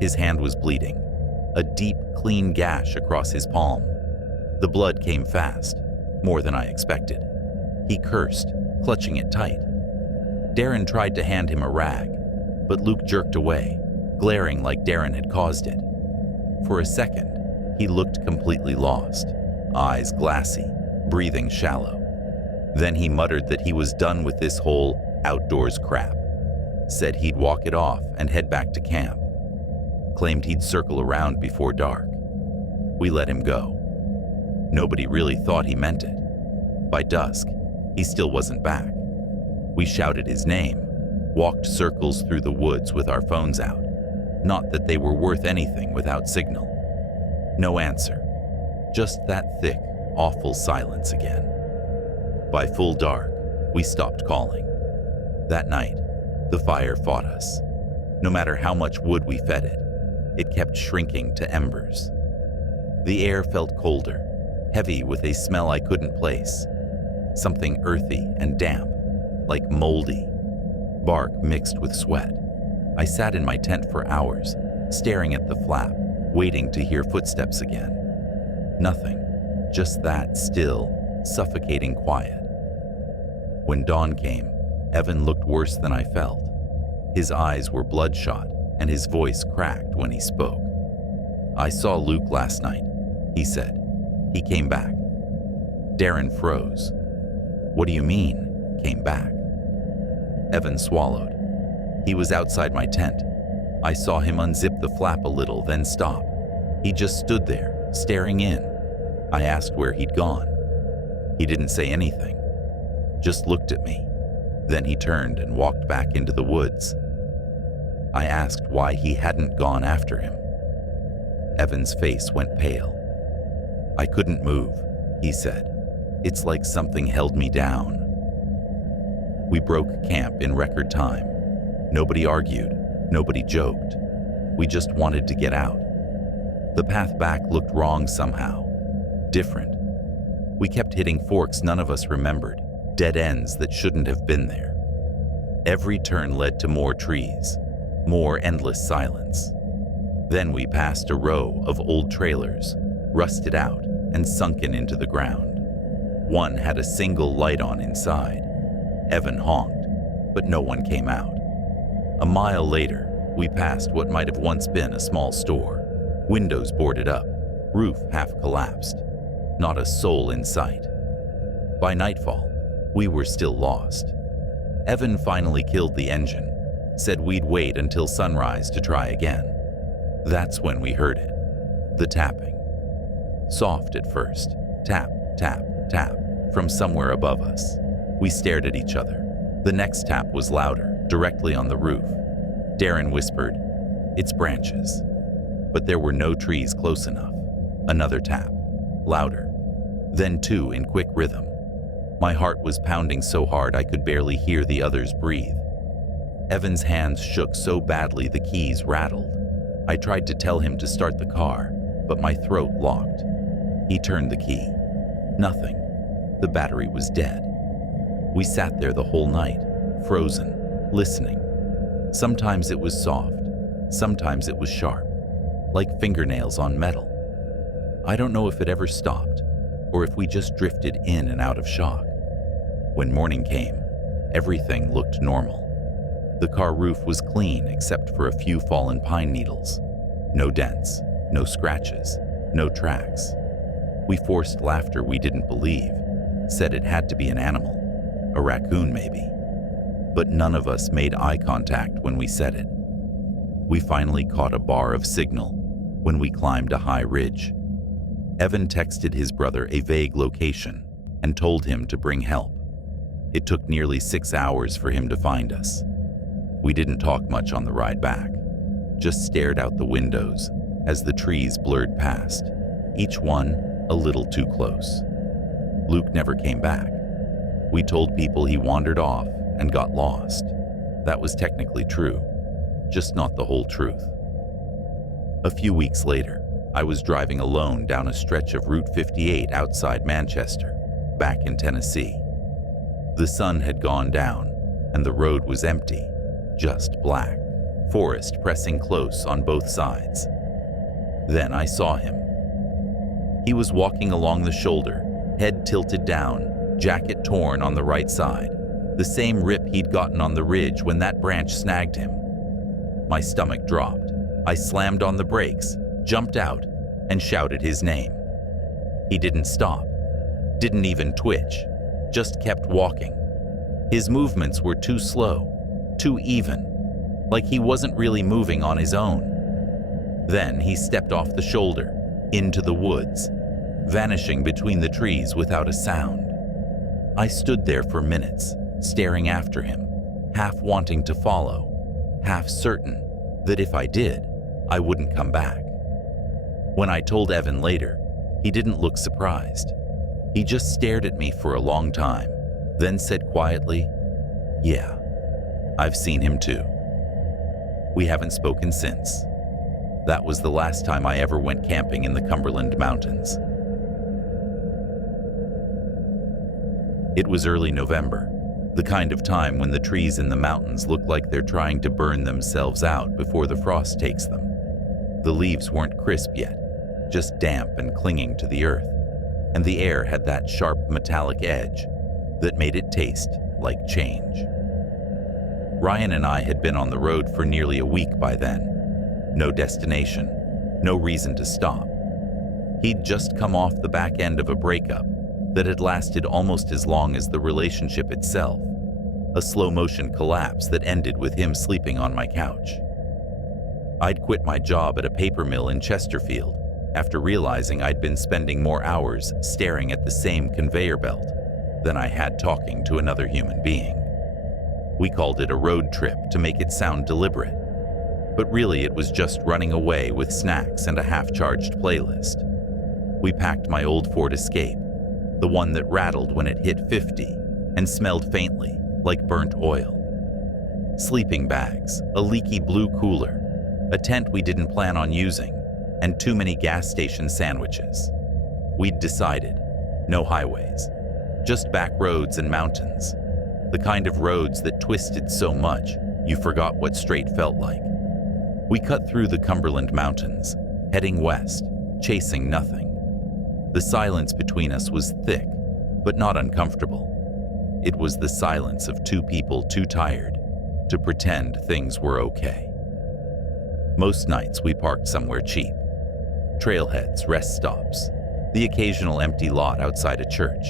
his hand was bleeding, a deep, clean gash across his palm. The blood came fast, more than I expected. He cursed, clutching it tight. Darren tried to hand him a rag, but Luke jerked away, glaring like Darren had caused it. For a second, he looked completely lost, eyes glassy, breathing shallow. Then he muttered that he was done with this whole outdoors crap, said he'd walk it off and head back to camp, claimed he'd circle around before dark. We let him go. Nobody really thought he meant it. By dusk, he still wasn't back. We shouted his name, walked circles through the woods with our phones out. Not that they were worth anything without signal. No answer. Just that thick, awful silence again. By full dark, we stopped calling. That night, the fire fought us. No matter how much wood we fed it, it kept shrinking to embers. The air felt colder, heavy with a smell I couldn't place. Something earthy and damp, like moldy. Bark mixed with sweat. I sat in my tent for hours, staring at the flap, waiting to hear footsteps again. Nothing, just that still, suffocating quiet. When dawn came, Evan looked worse than I felt. His eyes were bloodshot, and his voice cracked when he spoke. "I saw Luke last night," he said. "He came back." Darren froze. "What do you mean, came back?" Evan swallowed. "He was outside my tent. I saw him unzip the flap a little, then stop. He just stood there, staring in. I asked where he'd gone. He didn't say anything, just looked at me. Then he turned and walked back into the woods. I asked why he hadn't gone after him." Evan's face went pale. "I couldn't move," he said. "It's like something held me down." We broke camp in record time. Nobody argued, nobody joked. We just wanted to get out. The path back looked wrong somehow, different. We kept hitting forks none of us remembered, dead ends that shouldn't have been there. Every turn led to more trees, more endless silence. Then we passed a row of old trailers, rusted out and sunken into the ground. One had a single light on inside. Evan honked, but no one came out. A mile later, we passed what might have once been a small store. Windows boarded up, roof half collapsed. Not a soul in sight. By nightfall, we were still lost. Evan finally killed the engine, said we'd wait until sunrise to try again. That's when we heard it, the tapping. Soft at first, tap, tap, tap, from somewhere above us. We stared at each other. The next tap was louder, directly on the roof. Darren whispered, "It's branches." But there were no trees close enough. Another tap, louder. Then two in quick rhythm. My heart was pounding so hard I could barely hear the others breathe. Evan's hands shook so badly the keys rattled. I tried to tell him to start the car, but my throat locked. He turned the key. Nothing. The battery was dead. We sat there the whole night, frozen, listening. Sometimes it was soft, sometimes it was sharp, like fingernails on metal. I don't know if it ever stopped, or if we just drifted in and out of shock. When morning came, everything looked normal. The car roof was clean except for a few fallen pine needles. No dents, no scratches, no tracks. We forced laughter we didn't believe, said it had to be an animal, a raccoon maybe. But none of us made eye contact when we said it. We finally caught a bar of signal when we climbed a high ridge. Evan texted his brother a vague location and told him to bring help. It took nearly 6 hours for him to find us. We didn't talk much on the ride back, just stared out the windows as the trees blurred past, each one a little too close. Luke never came back. We told people he wandered off and got lost. That was technically true, just not the whole truth. A few weeks later, I was driving alone down a stretch of Route 58 outside Manchester, back in Tennessee. The sun had gone down, and the road was empty, just black, forest pressing close on both sides. Then I saw him. He was walking along the shoulder, head tilted down, jacket torn on the right side, the same rip he'd gotten on the ridge when that branch snagged him. My stomach dropped. I slammed on the brakes, jumped out, and shouted his name. He didn't stop, didn't even twitch, just kept walking. His movements were too slow, too even, like he wasn't really moving on his own. Then he stepped off the shoulder, into the woods, vanishing between the trees without a sound. I stood there for minutes, staring after him, half wanting to follow, half certain that if I did, I wouldn't come back. When I told Evan later, he didn't look surprised. He just stared at me for a long time, then said quietly, "Yeah, I've seen him too." We haven't spoken since. That was the last time I ever went camping in the Cumberland Mountains. It was early November, the kind of time when the trees in the mountains look like they're trying to burn themselves out before the frost takes them. The leaves weren't crisp yet, just damp and clinging to the earth, and the air had that sharp metallic edge that made it taste like change. Ryan and I had been on the road for nearly a week by then. No destination, no reason to stop. He'd just come off the back end of a breakup that had lasted almost as long as the relationship itself, a slow-motion collapse that ended with him sleeping on my couch. I'd quit my job at a paper mill in Chesterfield after realizing I'd been spending more hours staring at the same conveyor belt than I had talking to another human being. We called it a road trip to make it sound deliberate, but really it was just running away with snacks and a half-charged playlist. We packed my old Ford Escape, the one that rattled when it hit 50 and smelled faintly like burnt oil. Sleeping bags, a leaky blue cooler, a tent we didn't plan on using, and too many gas station sandwiches. We'd decided, no highways, just back roads and mountains, the kind of roads that twisted so much you forgot what straight felt like. We cut through the Cumberland Mountains, heading west, chasing nothing. The silence between us was thick, but not uncomfortable. It was the silence of two people too tired to pretend things were okay. Most nights we parked somewhere cheap. Trailheads, rest stops, the occasional empty lot outside a church.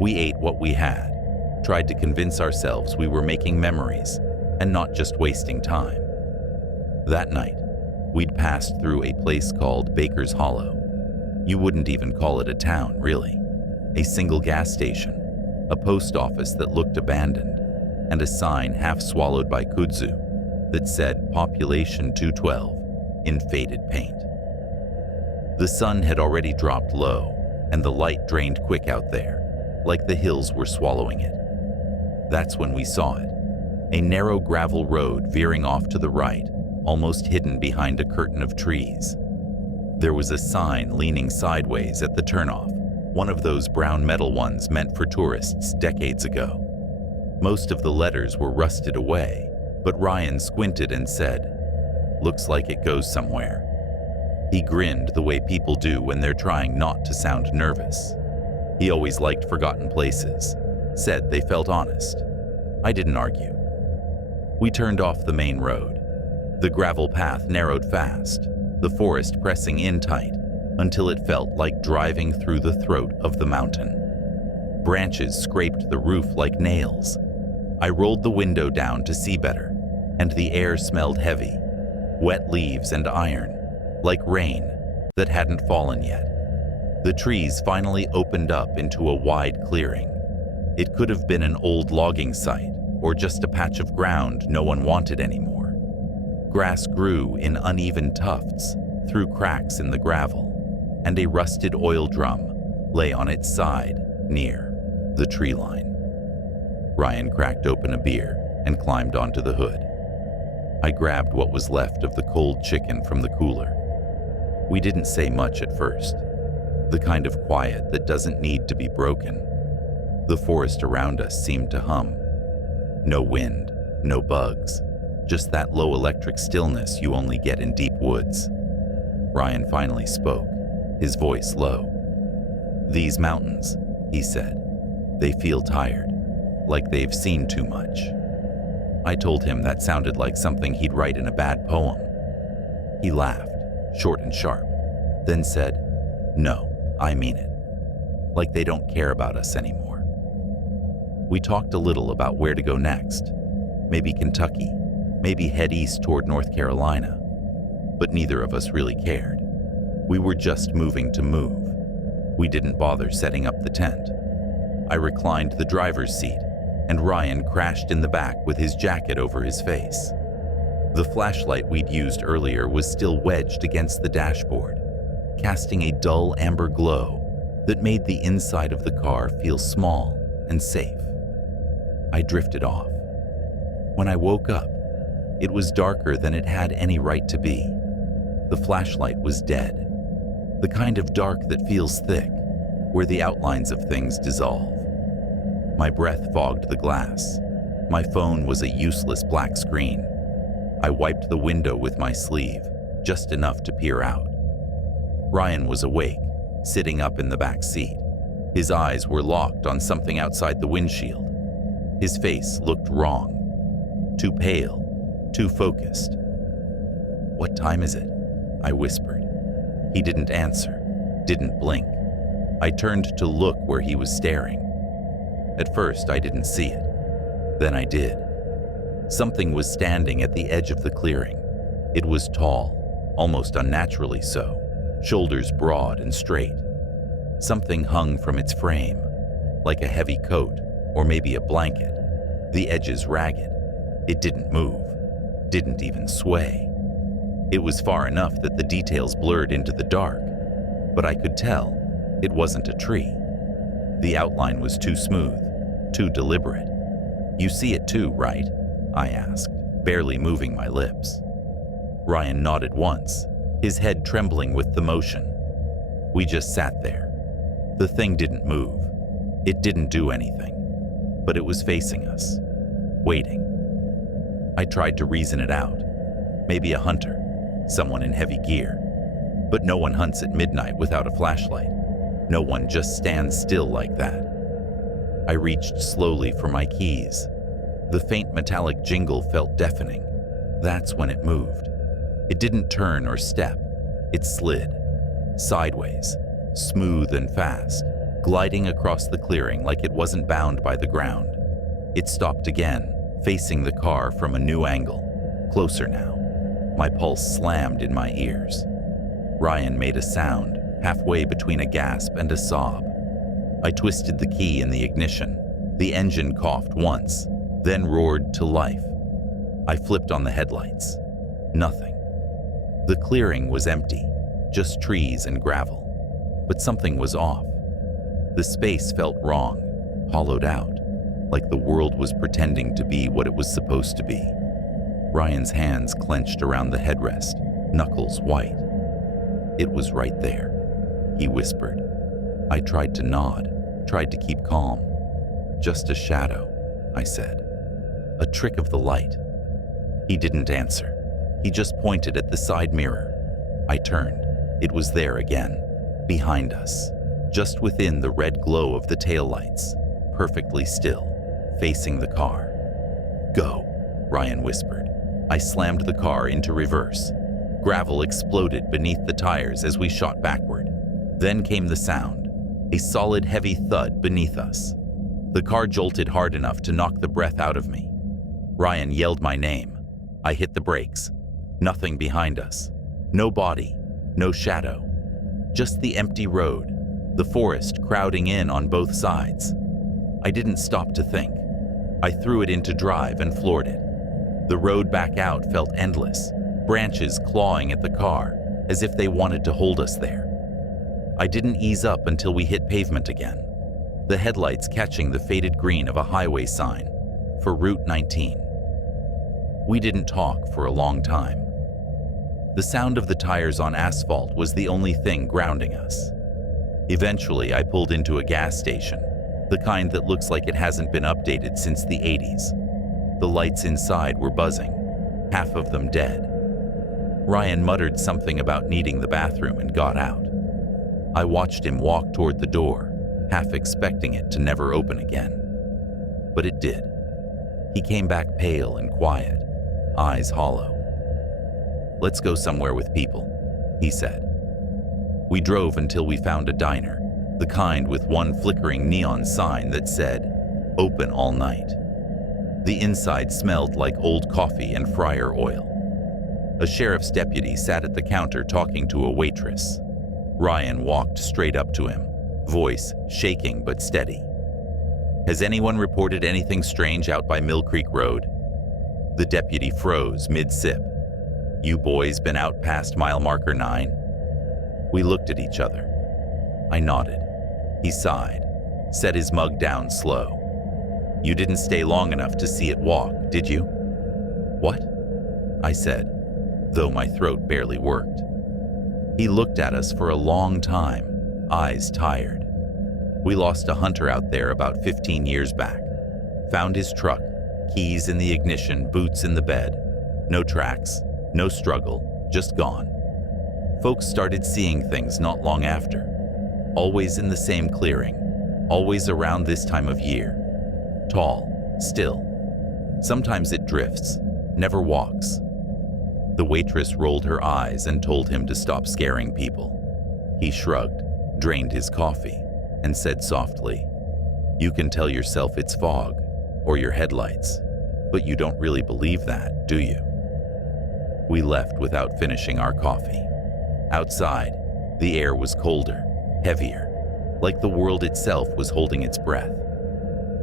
We ate what we had, tried to convince ourselves we were making memories and not just wasting time. That night, we'd passed through a place called Baker's Hollow. You wouldn't even call it a town, really. A single gas station, a post office that looked abandoned, and a sign half swallowed by kudzu that said Population 212 in faded paint. The sun had already dropped low, and the light drained quick out there, like the hills were swallowing it. That's when we saw it, a narrow gravel road veering off to the right, almost hidden behind a curtain of trees. There was a sign leaning sideways at the turnoff, one of those brown metal ones meant for tourists decades ago. Most of the letters were rusted away, but Ryan squinted and said, "Looks like it goes somewhere." He grinned the way people do when they're trying not to sound nervous. He always liked forgotten places, said they felt honest. I didn't argue. We turned off the main road. The gravel path narrowed fast, the forest pressing in tight until it felt like driving through the throat of the mountain. Branches scraped the roof like nails. I rolled the window down to see better, and the air smelled heavy, wet leaves and iron, like rain that hadn't fallen yet. The trees finally opened up into a wide clearing. It could have been an old logging site or just a patch of ground no one wanted anymore. Grass grew in uneven tufts through cracks in the gravel, and a rusted oil drum lay on its side near the tree line. Ryan cracked open a beer and climbed onto the hood. I grabbed what was left of the cold chicken from the cooler. We didn't say much at first, the kind of quiet that doesn't need to be broken. The forest around us seemed to hum. No wind, no bugs, just that low electric stillness you only get in deep woods. Ryan finally spoke, his voice low. "These mountains," he said, "they feel tired, like they've seen too much." I told him that sounded like something he'd write in a bad poem. He laughed, short and sharp, then said, "No, I mean it. Like they don't care about us anymore." We talked a little about where to go next. Maybe Kentucky, maybe head east toward North Carolina. But neither of us really cared. We were just moving to move. We didn't bother setting up the tent. I reclined the driver's seat, and Ryan crashed in the back with his jacket over his face. The flashlight we'd used earlier was still wedged against the dashboard, casting a dull amber glow that made the inside of the car feel small and safe. I drifted off. When I woke up, it was darker than it had any right to be. The flashlight was dead. The kind of dark that feels thick, where the outlines of things dissolve. My breath fogged the glass. My phone was a useless black screen. I wiped the window with my sleeve, just enough to peer out. Ryan was awake, sitting up in the back seat. His eyes were locked on something outside the windshield. His face looked wrong. Too pale, too focused. "What time is it?" I whispered. He didn't answer, didn't blink. I turned to look where he was staring. At first, I didn't see it. Then I did. Something was standing at the edge of the clearing. It was tall, almost unnaturally so, shoulders broad and straight. Something hung from its frame, like a heavy coat or maybe a blanket, the edges ragged. It didn't move, didn't even sway. It was far enough that the details blurred into the dark, but I could tell it wasn't a tree. The outline was too smooth, too deliberate. "You see it too, right?" I asked, barely moving my lips. Ryan nodded once, his head trembling with the motion. We just sat there. The thing didn't move. It didn't do anything, but it was facing us, waiting. I tried to reason it out. Maybe a hunter, someone in heavy gear. But no one hunts at midnight without a flashlight. No one just stands still like that. I reached slowly for my keys. The faint metallic jingle felt deafening. That's when it moved. It didn't turn or step. It slid, sideways, smooth and fast, gliding across the clearing like it wasn't bound by the ground. It stopped again, facing the car from a new angle, closer now. My pulse slammed in my ears. Ryan made a sound, halfway between a gasp and a sob. I twisted the key in the ignition. The engine coughed once, then roared to life. I flipped on the headlights. Nothing. The clearing was empty, just trees and gravel. But something was off. The space felt wrong, hollowed out, like the world was pretending to be what it was supposed to be. Ryan's hands clenched around the headrest, knuckles white. "It was right there," he whispered. I tried to nod, tried to keep calm. "Just a shadow," I said. "A trick of the light." He didn't answer. He just pointed at the side mirror. I turned. It was there again, behind us, just within the red glow of the taillights, perfectly still, facing the car. "Go," Ryan whispered. I slammed the car into reverse. Gravel exploded beneath the tires as we shot backward. Then came the sound, a solid, heavy thud beneath us. The car jolted hard enough to knock the breath out of me. Ryan yelled my name. I hit the brakes. Nothing behind us. No body, no shadow. Just the empty road, the forest crowding in on both sides. I didn't stop to think. I threw it into drive and floored it. The road back out felt endless, branches clawing at the car as if they wanted to hold us there. I didn't ease up until we hit pavement again, the headlights catching the faded green of a highway sign for Route 19. We didn't talk for a long time. The sound of the tires on asphalt was the only thing grounding us. Eventually, I pulled into a gas station, the kind that looks like it hasn't been updated since the 80s. The lights inside were buzzing, half of them dead. Ryan muttered something about needing the bathroom and got out. I watched him walk toward the door, half expecting it to never open again. But it did. He came back pale and quiet, eyes hollow. "Let's go somewhere with people," he said. We drove until we found a diner, the kind with one flickering neon sign that said, "Open all night." The inside smelled like old coffee and fryer oil. A sheriff's deputy sat at the counter talking to a waitress. Ryan walked straight up to him, voice shaking but steady. "Has anyone reported anything strange out by Mill Creek Road?" The deputy froze mid-sip. "You boys been out past mile marker 9? We looked at each other. I nodded. He sighed, set his mug down slow. "You didn't stay long enough to see it walk, did you?" "What?" I said, though my throat barely worked. He looked at us for a long time, eyes tired. "We lost a hunter out there about 15 years back. Found his truck, keys in the ignition, boots in the bed. No tracks, no struggle, just gone. Folks started seeing things not long after. Always in the same clearing, always around this time of year. Tall, still. Sometimes it drifts, never walks." The waitress rolled her eyes and told him to stop scaring people. He shrugged, drained his coffee, and said softly, "You can tell yourself it's fog, or your headlights, but you don't really believe that, do you?" We left without finishing our coffee. Outside, the air was colder, heavier, like the world itself was holding its breath.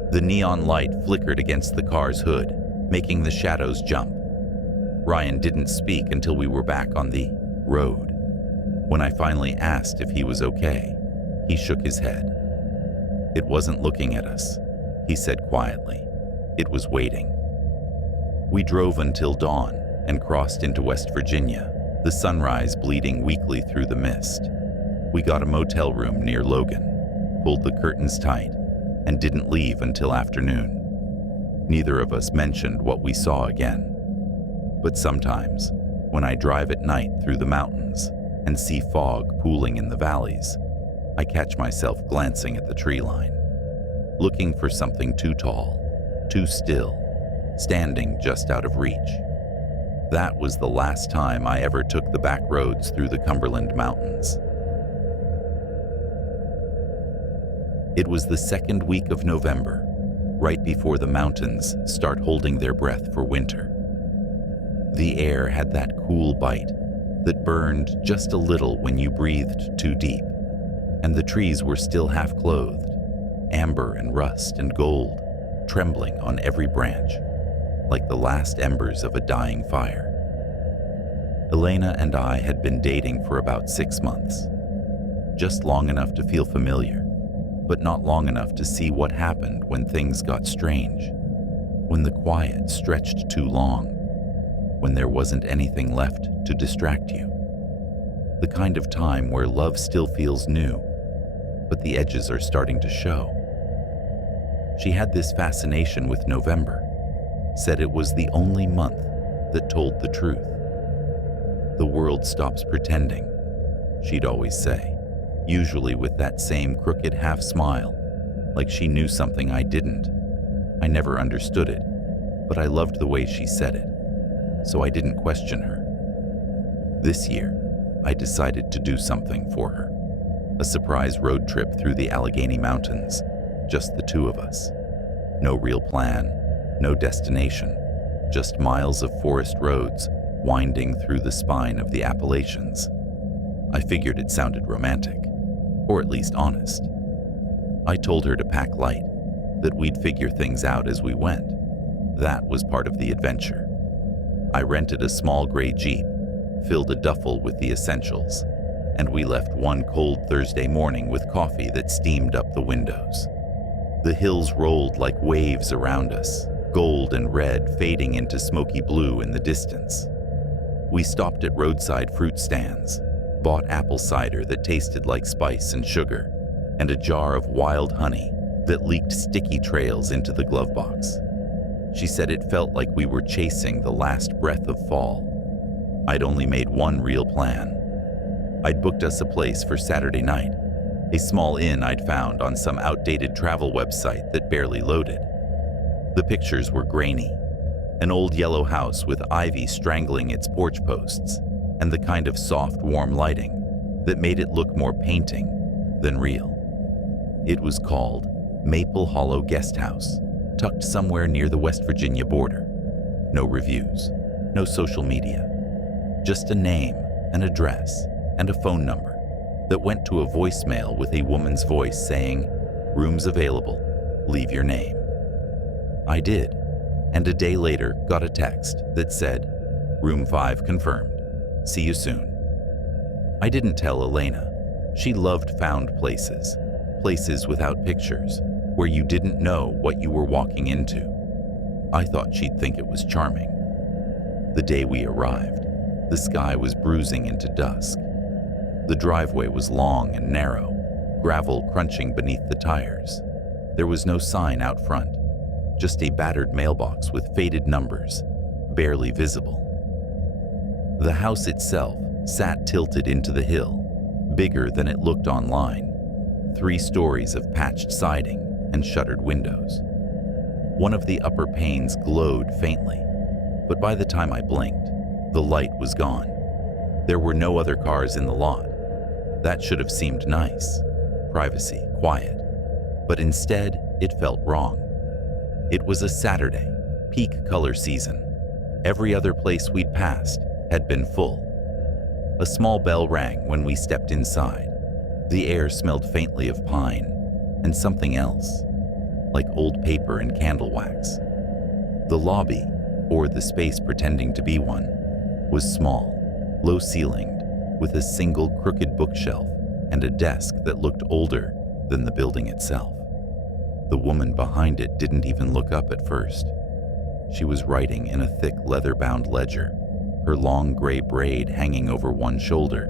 The neon light flickered against the car's hood, making the shadows jump. Ryan didn't speak until we were back on the road. When I finally asked if he was okay, he shook his head. "It wasn't looking at us," he said quietly. "It was waiting." We drove until dawn and crossed into West Virginia, the sunrise bleeding weakly through the mist. We got a motel room near Logan, pulled the curtains tight, and didn't leave until afternoon. Neither of us mentioned what we saw again. But sometimes, when I drive at night through the mountains and see fog pooling in the valleys, I catch myself glancing at the tree line, looking for something too tall, too still, standing just out of reach. That was the last time I ever took the back roads through the Cumberland Mountains. It was the second week of November, right before the mountains start holding their breath for winter. The air had that cool bite that burned just a little when you breathed too deep, and the trees were still half clothed, amber and rust and gold, trembling on every branch, like the last embers of a dying fire. Elena and I had been dating for about 6 months, just long enough to feel familiar, but not long enough to see what happened when things got strange, when the quiet stretched too long, when there wasn't anything left to distract you. The kind of time where love still feels new, but the edges are starting to show. She had this fascination with November, said it was the only month that told the truth. "The world stops pretending," she'd always say, usually with that same crooked half smile, like she knew something I didn't. I never understood it, but I loved the way she said it, so I didn't question her. This year, I decided to do something for her. A surprise road trip through the Allegheny Mountains, just the two of us. No real plan, no destination, just miles of forest roads winding through the spine of the Appalachians. I figured it sounded romantic, or at least honest. I told her to pack light, that we'd figure things out as we went. That was part of the adventure. I rented a small gray Jeep, filled a duffel with the essentials, and we left one cold Thursday morning with coffee that steamed up the windows. The hills rolled like waves around us, gold and red fading into smoky blue in the distance. We stopped at roadside fruit stands, bought apple cider that tasted like spice and sugar, and a jar of wild honey that leaked sticky trails into the glove box. She said it felt like we were chasing the last breath of fall. I'd only made one real plan. I'd booked us a place for Saturday night a small inn I'd found on some outdated travel website that barely loaded. The pictures were grainy, an old yellow house with ivy strangling its porch posts, and the kind of soft, warm lighting that made it look more painting than real. It was called Maple Hollow Guest House, tucked somewhere near the West Virginia border. No reviews, no social media, just a name, an address, and a phone number that went to a voicemail with a woman's voice saying, "Rooms available, leave your name." I did, and a day later got a text that said, "Room 5 confirmed, see you soon." I didn't tell Elena. She loved found places, places without pictures, where you didn't know what you were walking into. I thought she'd think it was charming. The day we arrived, the sky was bruising into dusk. The driveway was long and narrow, gravel crunching beneath the tires. There was no sign out front, just a battered mailbox with faded numbers, barely visible. The house itself sat tilted into the hill, bigger than it looked online, 3 stories of patched siding and shuttered windows. One of the upper panes glowed faintly, but by the time I blinked, the light was gone. There were no other cars in the lot. That should have seemed nice, privacy, quiet, but instead it felt wrong. It was a Saturday, peak color season. Every other place we'd passed had been full. A small bell rang when we stepped inside. The air smelled faintly of pine and something else, like old paper and candle wax. The lobby, or the space pretending to be one, was small, low-ceilinged, with a single crooked bookshelf and a desk that looked older than the building itself. The woman behind it didn't even look up at first. She was writing in a thick leather-bound ledger, her long gray braid hanging over one shoulder.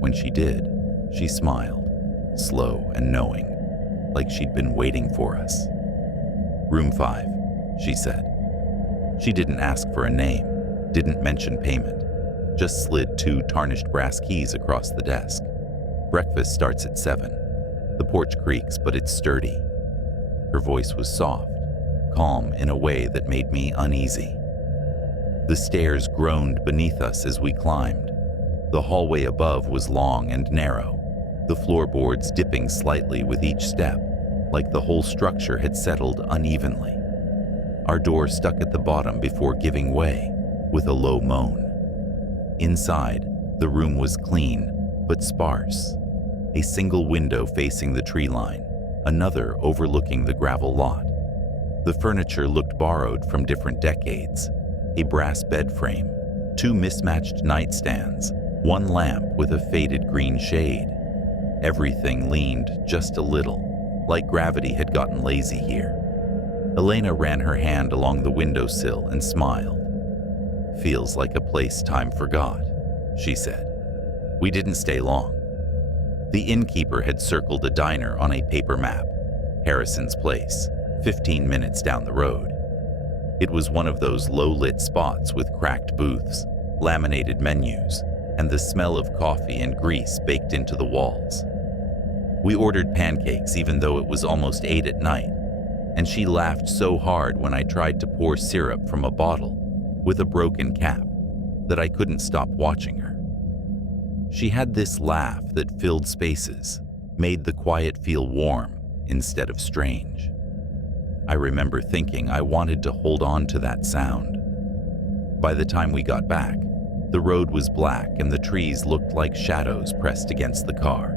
When she did, she smiled, slow and knowing, like she'd been waiting for us. "Room 5, she said. She didn't ask for a name, didn't mention payment, just slid 2 tarnished brass keys across the desk. Breakfast starts at 7. The porch creaks, but it's sturdy. Her voice was soft, calm in a way that made me uneasy. The stairs groaned beneath us as we climbed. The hallway above was long and narrow, the floorboards dipping slightly with each step, like the whole structure had settled unevenly. Our door stuck at the bottom before giving way with a low moan. Inside, the room was clean, but sparse. A single window facing the tree line, another overlooking the gravel lot. The furniture looked borrowed from different decades. A brass bed frame, 2 mismatched nightstands, 1 lamp with a faded green shade. Everything leaned just a little, like gravity had gotten lazy here. Elena ran her hand along the windowsill and smiled. "Feels like a place time forgot," she said. We didn't stay long. The innkeeper had circled a diner on a paper map, Harrison's Place, 15 minutes down the road. It was one of those low-lit spots with cracked booths, laminated menus, and the smell of coffee and grease baked into the walls. We ordered pancakes even though it was almost 8 at night, and she laughed so hard when I tried to pour syrup from a bottle with a broken cap that I couldn't stop watching her. She had this laugh that filled spaces, made the quiet feel warm instead of strange. I remember thinking I wanted to hold on to that sound. By the time we got back, the road was black and the trees looked like shadows pressed against the car.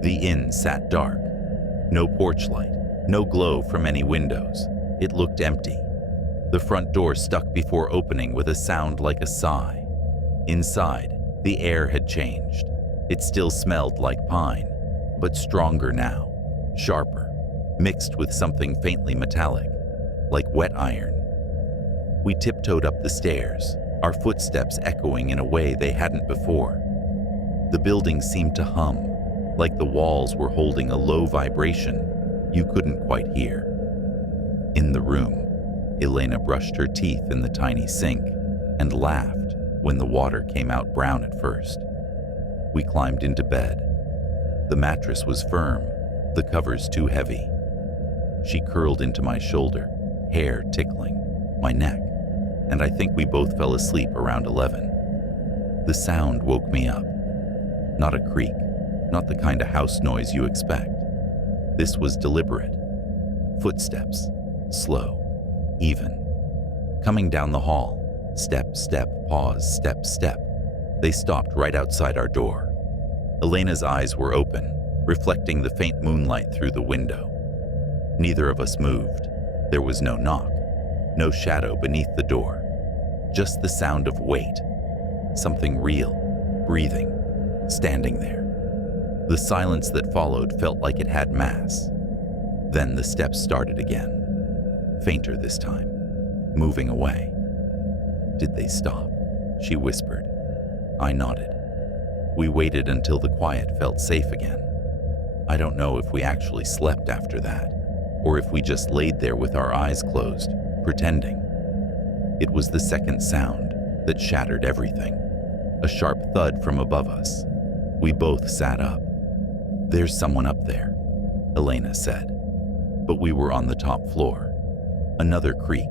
The inn sat dark. No porch light, no glow from any windows. It looked empty. The front door stuck before opening with a sound like a sigh. Inside, the air had changed. It still smelled like pine, but stronger now, sharper, mixed with something faintly metallic, like wet iron. We tiptoed up the stairs, our footsteps echoing in a way they hadn't before. The building seemed to hum, like the walls were holding a low vibration you couldn't quite hear. In the room, Elena brushed her teeth in the tiny sink and laughed when the water came out brown at first. We climbed into bed. The mattress was firm, the covers too heavy. She curled into my shoulder, hair tickling my neck, and I think we both fell asleep around 11. The sound woke me up. Not a creak, not the kind of house noise you expect. This was deliberate. Footsteps, slow, even. Coming down the hall, step, step, pause, step, step. They stopped right outside our door. Elena's eyes were open, reflecting the faint moonlight through the window. Neither of us moved. There was no knock, no shadow beneath the door, just the sound of weight. Something real, breathing, standing there. The silence that followed felt like it had mass. Then the steps started again, fainter this time, moving away. "Did they stop?" she whispered. I nodded. We waited until the quiet felt safe again. I don't know if we actually slept after that, or if we just laid there with our eyes closed, pretending. It was the second sound that shattered everything. A sharp thud from above us. We both sat up. "There's someone up there," Elena said. But we were on the top floor. Another creak,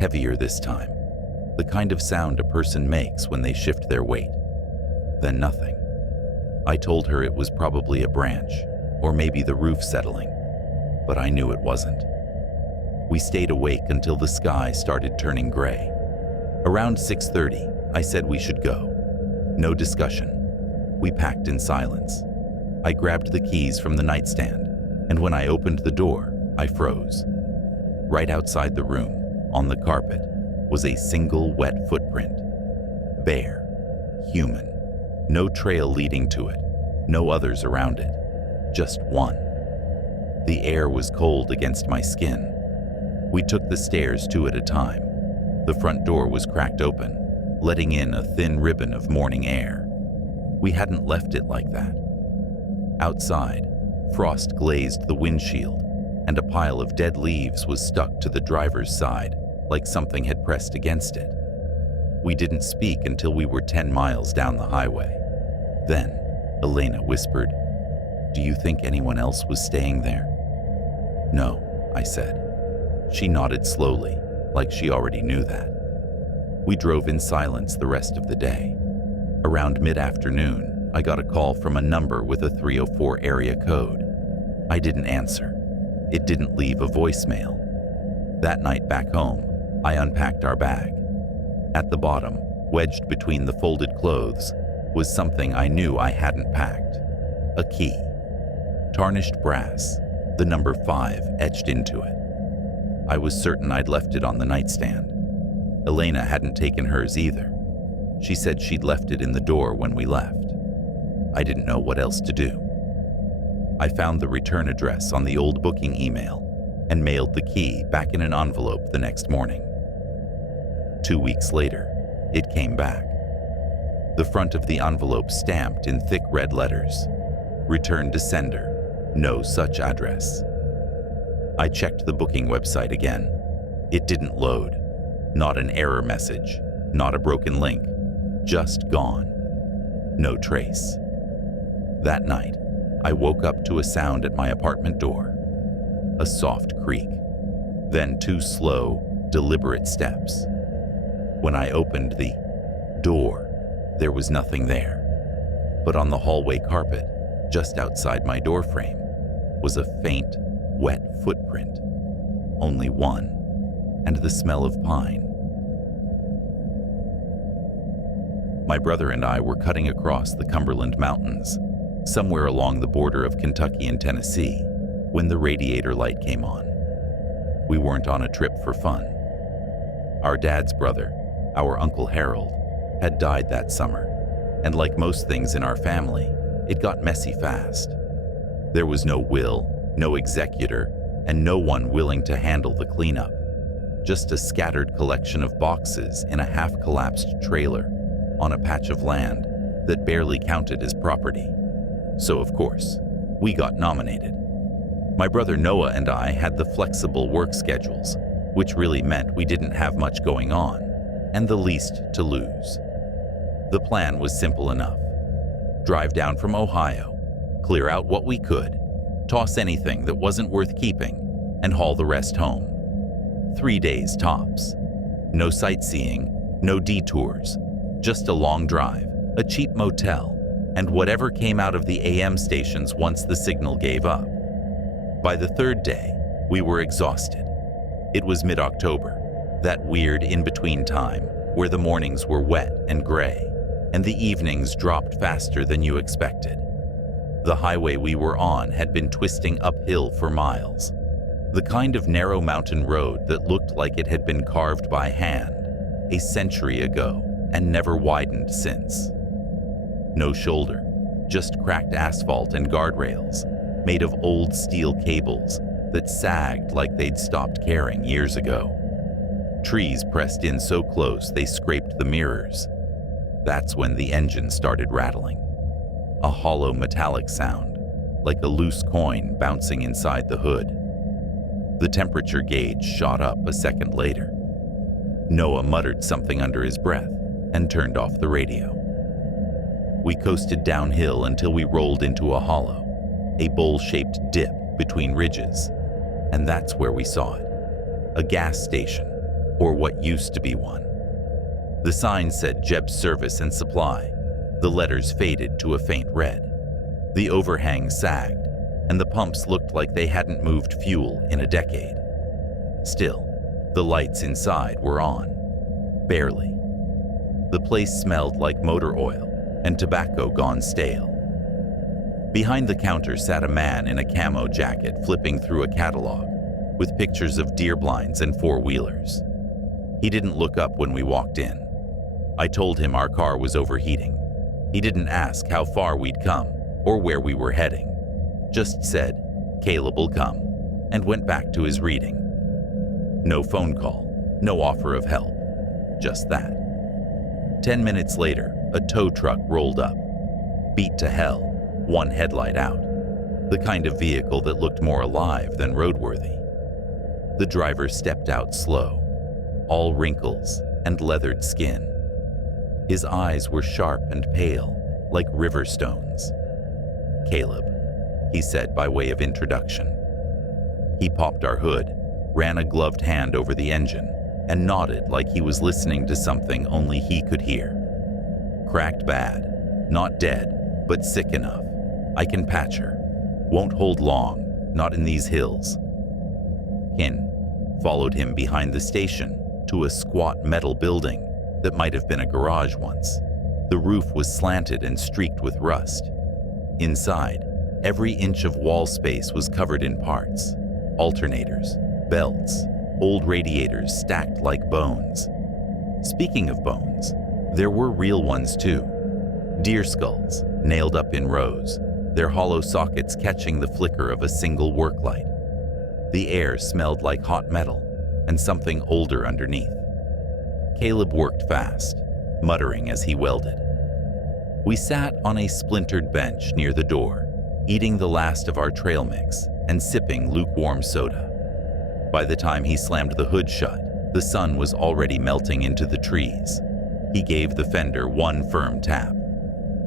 heavier this time. The kind of sound a person makes when they shift their weight. Then nothing. I told her it was probably a branch, or maybe the roof settling, but I knew it wasn't. We stayed awake until the sky started turning gray. Around 6:30, I said we should go. No discussion. We packed in silence. I grabbed the keys from the nightstand, and when I opened the door, I froze. Right outside the room, on the carpet, was a single wet footprint. Bare, human. No trail leading to it, no others around it. Just one. The air was cold against my skin. We took the stairs two at a time. The front door was cracked open, letting in a thin ribbon of morning air. We hadn't left it like that. Outside, frost glazed the windshield, and a pile of dead leaves was stuck to the driver's side, like something had pressed against it. We didn't speak until we were 10 miles down the highway. Then, Elena whispered, "Do you think anyone else was staying there?" "No," I said. She nodded slowly, like she already knew that. We drove in silence the rest of the day. Around mid-afternoon, I got a call from a number with a 304 area code. I didn't answer. It didn't leave a voicemail. That night back home, I unpacked our bag. At the bottom, wedged between the folded clothes, was something I knew I hadn't packed. A key. Tarnished brass, the number 5 etched into it. I was certain I'd left it on the nightstand. Elena hadn't taken hers either. She said she'd left it in the door when we left. I didn't know what else to do. I found the return address on the old booking email and mailed the key back in an envelope the next morning. 2 weeks later, it came back. The front of the envelope stamped in thick red letters. Return to sender. No such address. I checked the booking website again. It didn't load. Not an error message. Not a broken link. Just gone. No trace. That night, I woke up to a sound at my apartment door. A soft creak. Then 2 slow, deliberate steps. When I opened the door, there was nothing there. But on the hallway carpet, just outside my doorframe, was a faint, wet footprint. Only one, and the smell of pine. My brother and I were cutting across the Cumberland Mountains, somewhere along the border of Kentucky and Tennessee, when the radiator light came on. We weren't on a trip for fun. Our dad's brother, our Uncle Harold, had died that summer, and like most things in our family, it got messy fast. There was no will, no executor, and no one willing to handle the cleanup. Just a scattered collection of boxes in a half-collapsed trailer on a patch of land that barely counted as property. So of course, we got nominated. My brother Noah and I had the flexible work schedules, which really meant we didn't have much going on, and the least to lose. The plan was simple enough. Drive down from Ohio, clear out what we could, toss anything that wasn't worth keeping, and haul the rest home. 3 days tops. No sightseeing, no detours, just a long drive, a cheap motel, and whatever came out of the AM stations once the signal gave up. By the 3rd day, we were exhausted. It was mid-October, that weird in-between time where the mornings were wet and gray, and the evenings dropped faster than you expected. The highway we were on had been twisting uphill for miles, the kind of narrow mountain road that looked like it had been carved by hand a century ago and never widened since. No shoulder, just cracked asphalt and guardrails made of old steel cables that sagged like they'd stopped caring years ago. Trees pressed in so close they scraped the mirrors. That's when the engine started rattling. A hollow metallic sound, like a loose coin bouncing inside the hood. The temperature gauge shot up a second later. Noah muttered something under his breath and turned off the radio. We coasted downhill until we rolled into a hollow, a bowl-shaped dip between ridges, and that's where we saw it. A gas station, or what used to be one. The sign said Jeb's Service and Supply. The letters faded to a faint red. The overhang sagged, and the pumps looked like they hadn't moved fuel in a decade. Still, the lights inside were on. Barely. The place smelled like motor oil and tobacco gone stale. Behind the counter sat a man in a camo jacket flipping through a catalog with pictures of deer blinds and four-wheelers. He didn't look up when we walked in. I told him our car was overheating. He didn't ask how far we'd come or where we were heading. Just said, "Caleb will come," and went back to his reading. No phone call, no offer of help, just that. 10 minutes later, a tow truck rolled up, beat to hell, one headlight out, the kind of vehicle that looked more alive than roadworthy. The driver stepped out slow, all wrinkles and leathered skin. His eyes were sharp and pale, like river stones. "Caleb," he said by way of introduction. He popped our hood, ran a gloved hand over the engine, and nodded like he was listening to something only he could hear. "Cracked bad, not dead, but sick enough. I can patch her. Won't hold long, not in these hills." Kin followed him behind the station to a squat metal building that might have been a garage once. The roof was slanted and streaked with rust. Inside, every inch of wall space was covered in parts. Alternators, belts, old radiators stacked like bones. Speaking of bones, there were real ones too. Deer skulls, nailed up in rows, their hollow sockets catching the flicker of a single work light. The air smelled like hot metal and something older underneath. Caleb worked fast, muttering as he welded. We sat on a splintered bench near the door, eating the last of our trail mix and sipping lukewarm soda. By the time he slammed the hood shut, the sun was already melting into the trees. He gave the fender one firm tap.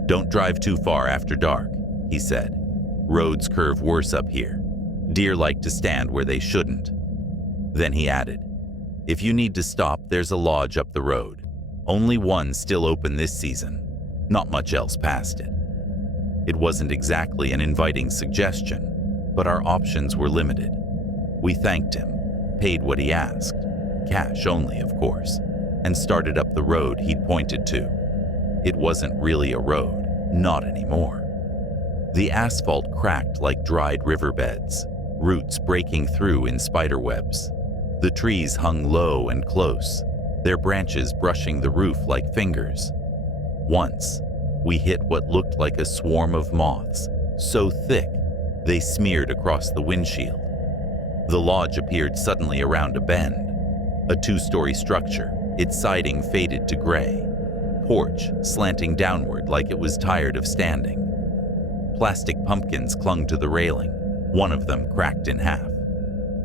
"Don't drive too far after dark," he said. "Roads curve worse up here. Deer like to stand where they shouldn't." Then he added, "If you need to stop, there's a lodge up the road. Only one still open this season. Not much else past it." It wasn't exactly an inviting suggestion, but our options were limited. We thanked him, paid what he asked, cash only, of course, and started up the road he'd pointed to. It wasn't really a road, not anymore. The asphalt cracked like dried riverbeds, roots breaking through in spiderwebs. The trees hung low and close, their branches brushing the roof like fingers. Once, we hit what looked like a swarm of moths, so thick they smeared across the windshield. The lodge appeared suddenly around a bend. A two-story structure, its siding faded to gray. Porch slanting downward like it was tired of standing. Plastic pumpkins clung to the railing, one of them cracked in half.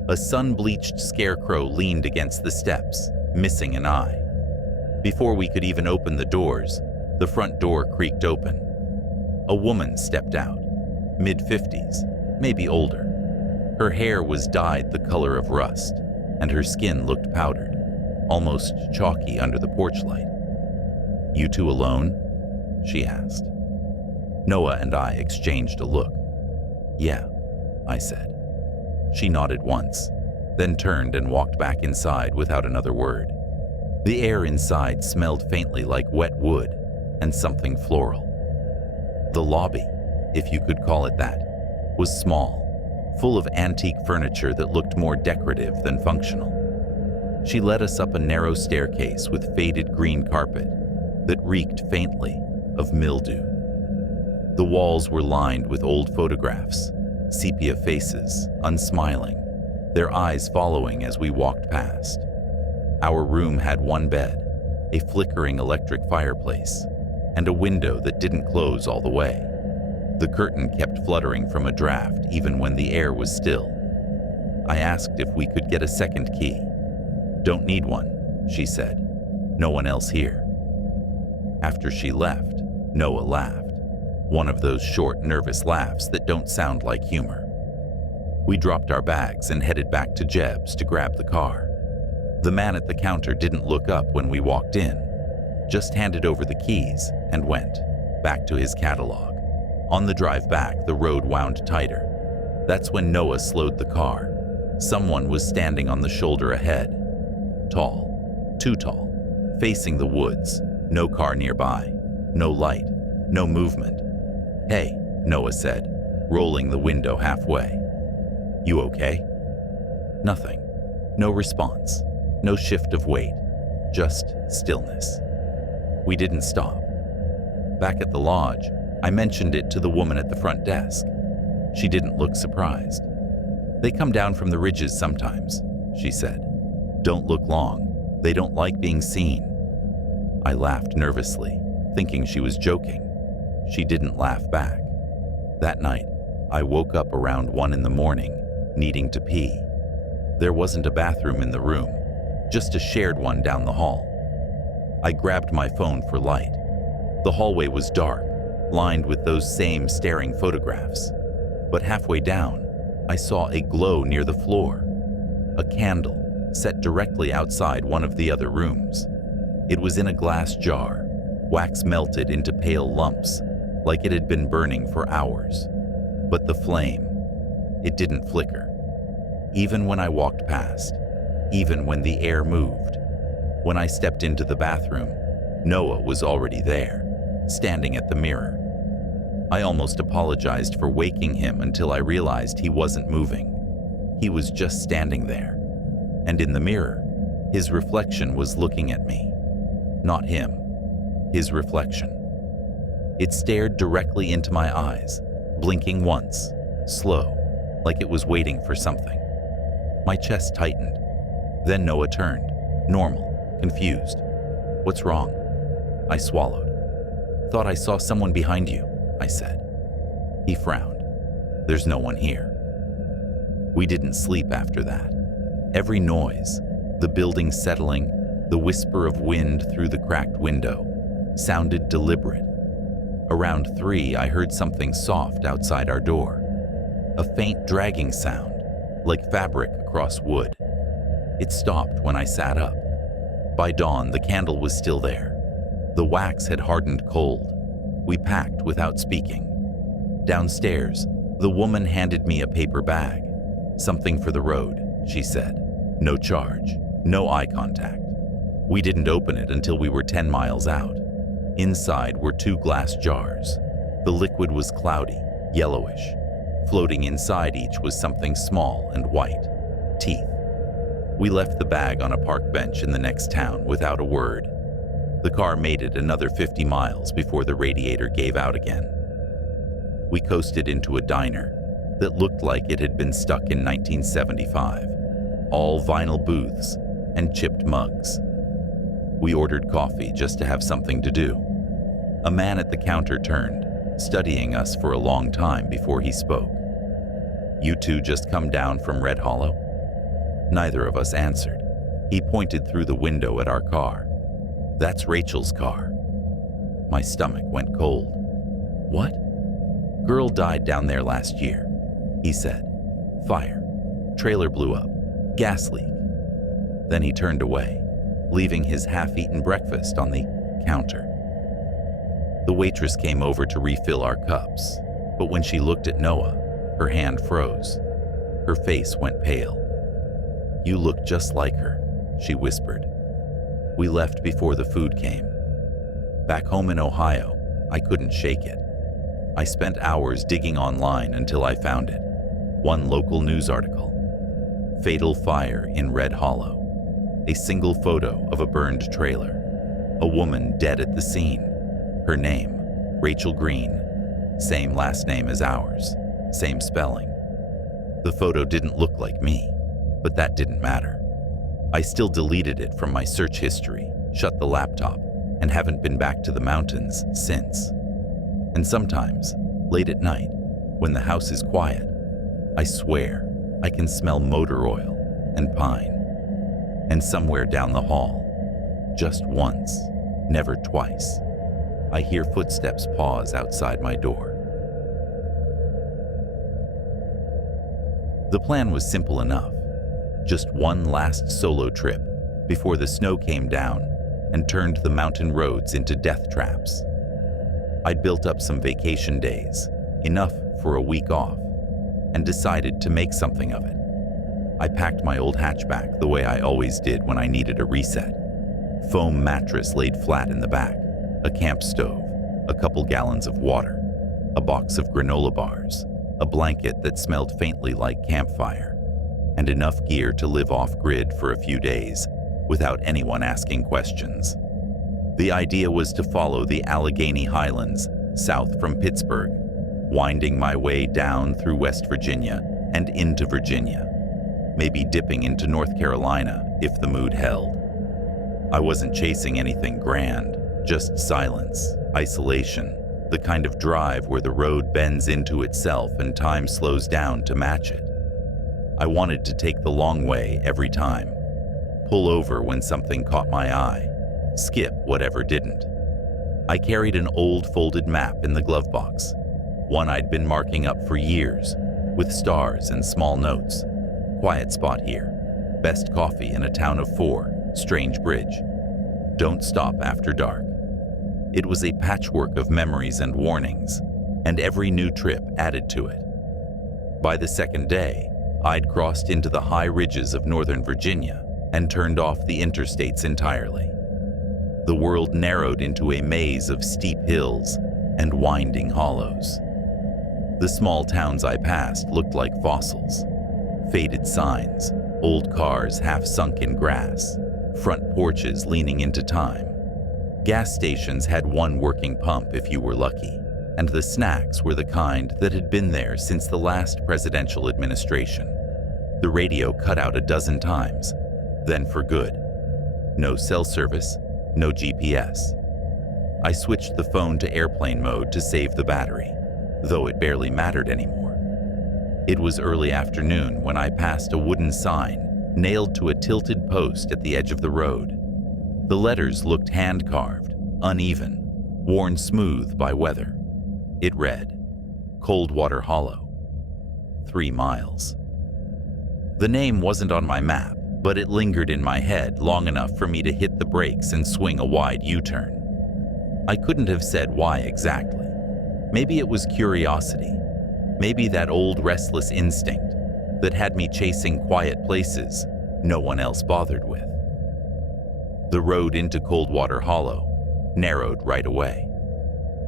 A sun-bleached scarecrow leaned against the steps, missing an eye. Before we could even open the doors, the front door creaked open. A woman stepped out, mid-50s, maybe older. Her hair was dyed the color of rust, and her skin looked powdered, almost chalky under the porch light. "You two alone?" she asked. Noah and I exchanged a look. "Yeah," I said. She nodded once, then turned and walked back inside without another word. The air inside smelled faintly like wet wood and something floral. The lobby, if you could call it that, was small, full of antique furniture that looked more decorative than functional. She led us up a narrow staircase with faded green carpet that reeked faintly of mildew. The walls were lined with old photographs, sepia faces, unsmiling, their eyes following as we walked past. Our room had one bed, a flickering electric fireplace, and a window that didn't close all the way. The curtain kept fluttering from a draft even when the air was still. I asked if we could get a second key. "Don't need one," she said. "No one else here." After she left, Noah laughed, one of those short, nervous laughs that don't sound like humor. We dropped our bags and headed back to Jeb's to grab the car. The man at the counter didn't look up when we walked in, just handed over the keys and went back to his catalog. On the drive back, the road wound tighter. That's when Noah slowed the car. Someone was standing on the shoulder ahead. Tall, too tall, facing the woods. No car nearby, no light, no movement. "Hey," Noah said, rolling the window halfway. "You okay?" Nothing. No response. No shift of weight. Just stillness. We didn't stop. Back at the lodge, I mentioned it to the woman at the front desk. She didn't look surprised. "They come down from the ridges sometimes," she said. "Don't look long. They don't like being seen." I laughed nervously, thinking she was joking. She didn't laugh back. That night, I woke up around 1 in the morning, needing to pee. There wasn't a bathroom in the room, just a shared one down the hall. I grabbed my phone for light. The hallway was dark, lined with those same staring photographs. But halfway down, I saw a glow near the floor. A candle set directly outside one of the other rooms. It was in a glass jar, wax melted into pale lumps, like it had been burning for hours. But the flame, it didn't flicker. Even when I walked past, even when the air moved. When I stepped into the bathroom, Noah was already there, standing at the mirror. I almost apologized for waking him until I realized he wasn't moving. He was just standing there. And in the mirror, his reflection was looking at me. Not him, his reflection. It stared directly into my eyes, blinking once, slow, like it was waiting for something. My chest tightened. Then Noah turned, normal, confused. "What's wrong?" I swallowed. "Thought I saw someone behind you," I said. He frowned. "There's no one here." We didn't sleep after that. Every noise, the building settling, the whisper of wind through the cracked window, sounded deliberate. Around 3, I heard something soft outside our door. A faint dragging sound, like fabric across wood. It stopped when I sat up. By dawn, the candle was still there. The wax had hardened cold. We packed without speaking. Downstairs, the woman handed me a paper bag. "Something for the road," she said. "No charge, no eye contact." We didn't open it until we were 10 miles out. Inside were 2 glass jars. The liquid was cloudy, yellowish. Floating inside each was something small and white. Teeth. We left the bag on a park bench in the next town without a word. The car made it another 50 miles before the radiator gave out again. We coasted into a diner that looked like it had been stuck in 1975. All vinyl booths and chipped mugs. We ordered coffee just to have something to do. A man at the counter turned, studying us for a long time before he spoke. "You two just come down from Red Hollow?" Neither of us answered. He pointed through the window at our car. "That's Rachel's car." My stomach went cold. "What?" "Girl died down there last year," he said. "Fire. Trailer blew up. Gas leak." Then he turned away, leaving his half-eaten breakfast on the counter. The waitress came over to refill our cups, but when she looked at Noah, her hand froze. Her face went pale. "You look just like her," she whispered. We left before the food came. Back home in Ohio, I couldn't shake it. I spent hours digging online until I found it. One local news article. Fatal fire in Red Hollow. A single photo of a burned trailer. A woman dead at the scene. Her name, Rachel Green. Same last name as ours. Same spelling. The photo didn't look like me, but that didn't matter. I still deleted it from my search history, shut the laptop, and haven't been back to the mountains since. And sometimes, late at night, when the house is quiet, I swear I can smell motor oil and pine. And somewhere down the hall, just once, never twice, I hear footsteps pause outside my door. The plan was simple enough. Just one last solo trip before the snow came down and turned the mountain roads into death traps. I'd built up some vacation days, enough for a week off, and decided to make something of it. I packed my old hatchback the way I always did when I needed a reset. Foam mattress laid flat in the back, a camp stove, a couple gallons of water, a box of granola bars, a blanket that smelled faintly like campfire, and enough gear to live off-grid for a few days without anyone asking questions. The idea was to follow the Allegheny Highlands south from Pittsburgh, winding my way down through West Virginia and into Virginia, maybe dipping into North Carolina if the mood held. I wasn't chasing anything grand, just silence, isolation, the kind of drive where the road bends into itself and time slows down to match it. I wanted to take the long way every time, pull over when something caught my eye, skip whatever didn't. I carried an old folded map in the glove box, one I'd been marking up for years, with stars and small notes. Quiet spot here, best coffee in a town of 4, Strange Bridge. Don't stop after dark. It was a patchwork of memories and warnings, and every new trip added to it. By the second day, I'd crossed into the high ridges of Northern Virginia and turned off the interstates entirely. The world narrowed into a maze of steep hills and winding hollows. The small towns I passed looked like fossils. Faded signs, old cars half sunk in grass, front porches leaning into time. Gas stations had one working pump if you were lucky, and the snacks were the kind that had been there since the last presidential administration. The radio cut out a dozen times, then for good. No cell service, no GPS. I switched the phone to airplane mode to save the battery, though it barely mattered anymore. It was early afternoon when I passed a wooden sign nailed to a tilted post at the edge of the road. The letters looked hand-carved, uneven, worn smooth by weather. It read, Coldwater Hollow, 3 miles. The name wasn't on my map, but it lingered in my head long enough for me to hit the brakes and swing a wide U-turn. I couldn't have said why exactly. Maybe it was curiosity. Maybe that old restless instinct that had me chasing quiet places no one else bothered with. The road into Coldwater Hollow narrowed right away.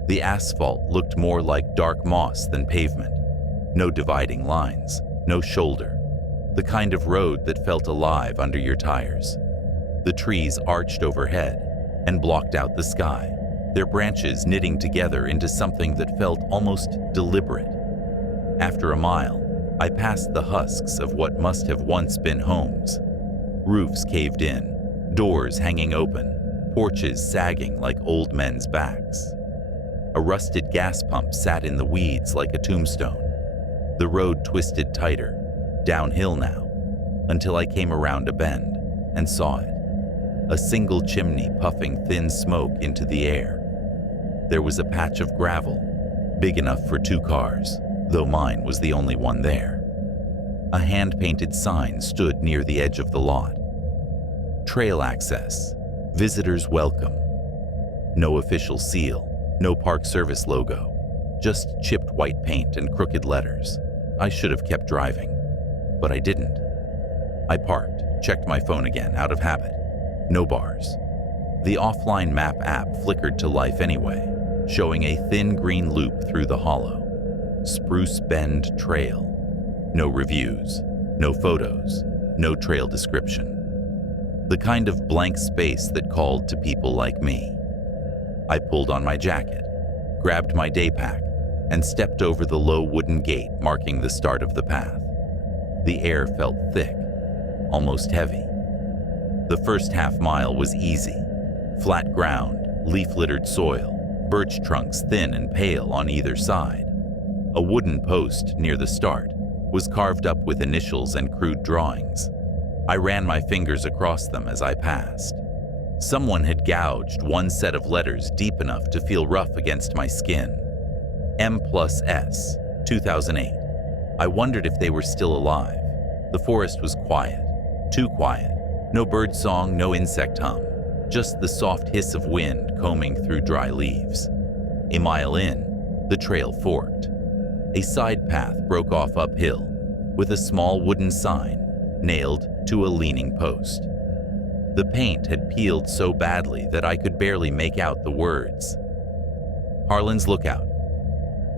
The asphalt looked more like dark moss than pavement. No dividing lines, no shoulder. The kind of road that felt alive under your tires. The trees arched overhead and blocked out the sky, their branches knitting together into something that felt almost deliberate. After a mile, I passed the husks of what must have once been homes. Roofs caved in, doors hanging open, porches sagging like old men's backs. A rusted gas pump sat in the weeds like a tombstone. The road twisted tighter, downhill now, until I came around a bend and saw it. A single chimney puffing thin smoke into the air. There was a patch of gravel, big enough for 2 cars, though mine was the only one there. A hand-painted sign stood near the edge of the lot. Trail access, visitors welcome. No official seal, no Park Service logo, just chipped white paint and crooked letters. I should have kept driving, but I didn't. I parked, checked my phone again out of habit. No bars. The offline map app flickered to life anyway, showing a thin green loop through the hollow. Spruce Bend Trail. No reviews, no photos, no trail description. The kind of blank space that called to people like me. I pulled on my jacket, grabbed my day pack, and stepped over the low wooden gate marking the start of the path. The air felt thick, almost heavy. The first half-mile was easy. Flat ground, leaf-littered soil, birch trunks thin and pale on either side. A wooden post near the start was carved up with initials and crude drawings. I ran my fingers across them as I passed. Someone had gouged one set of letters deep enough to feel rough against my skin. M+S, 2008. I wondered if they were still alive. The forest was quiet, too quiet. No bird song, no insect hum, just the soft hiss of wind combing through dry leaves. A mile in, the trail forked. A side path broke off uphill, with a small wooden sign nailed to a leaning post. The paint had peeled so badly that I could barely make out the words. Harlan's Lookout.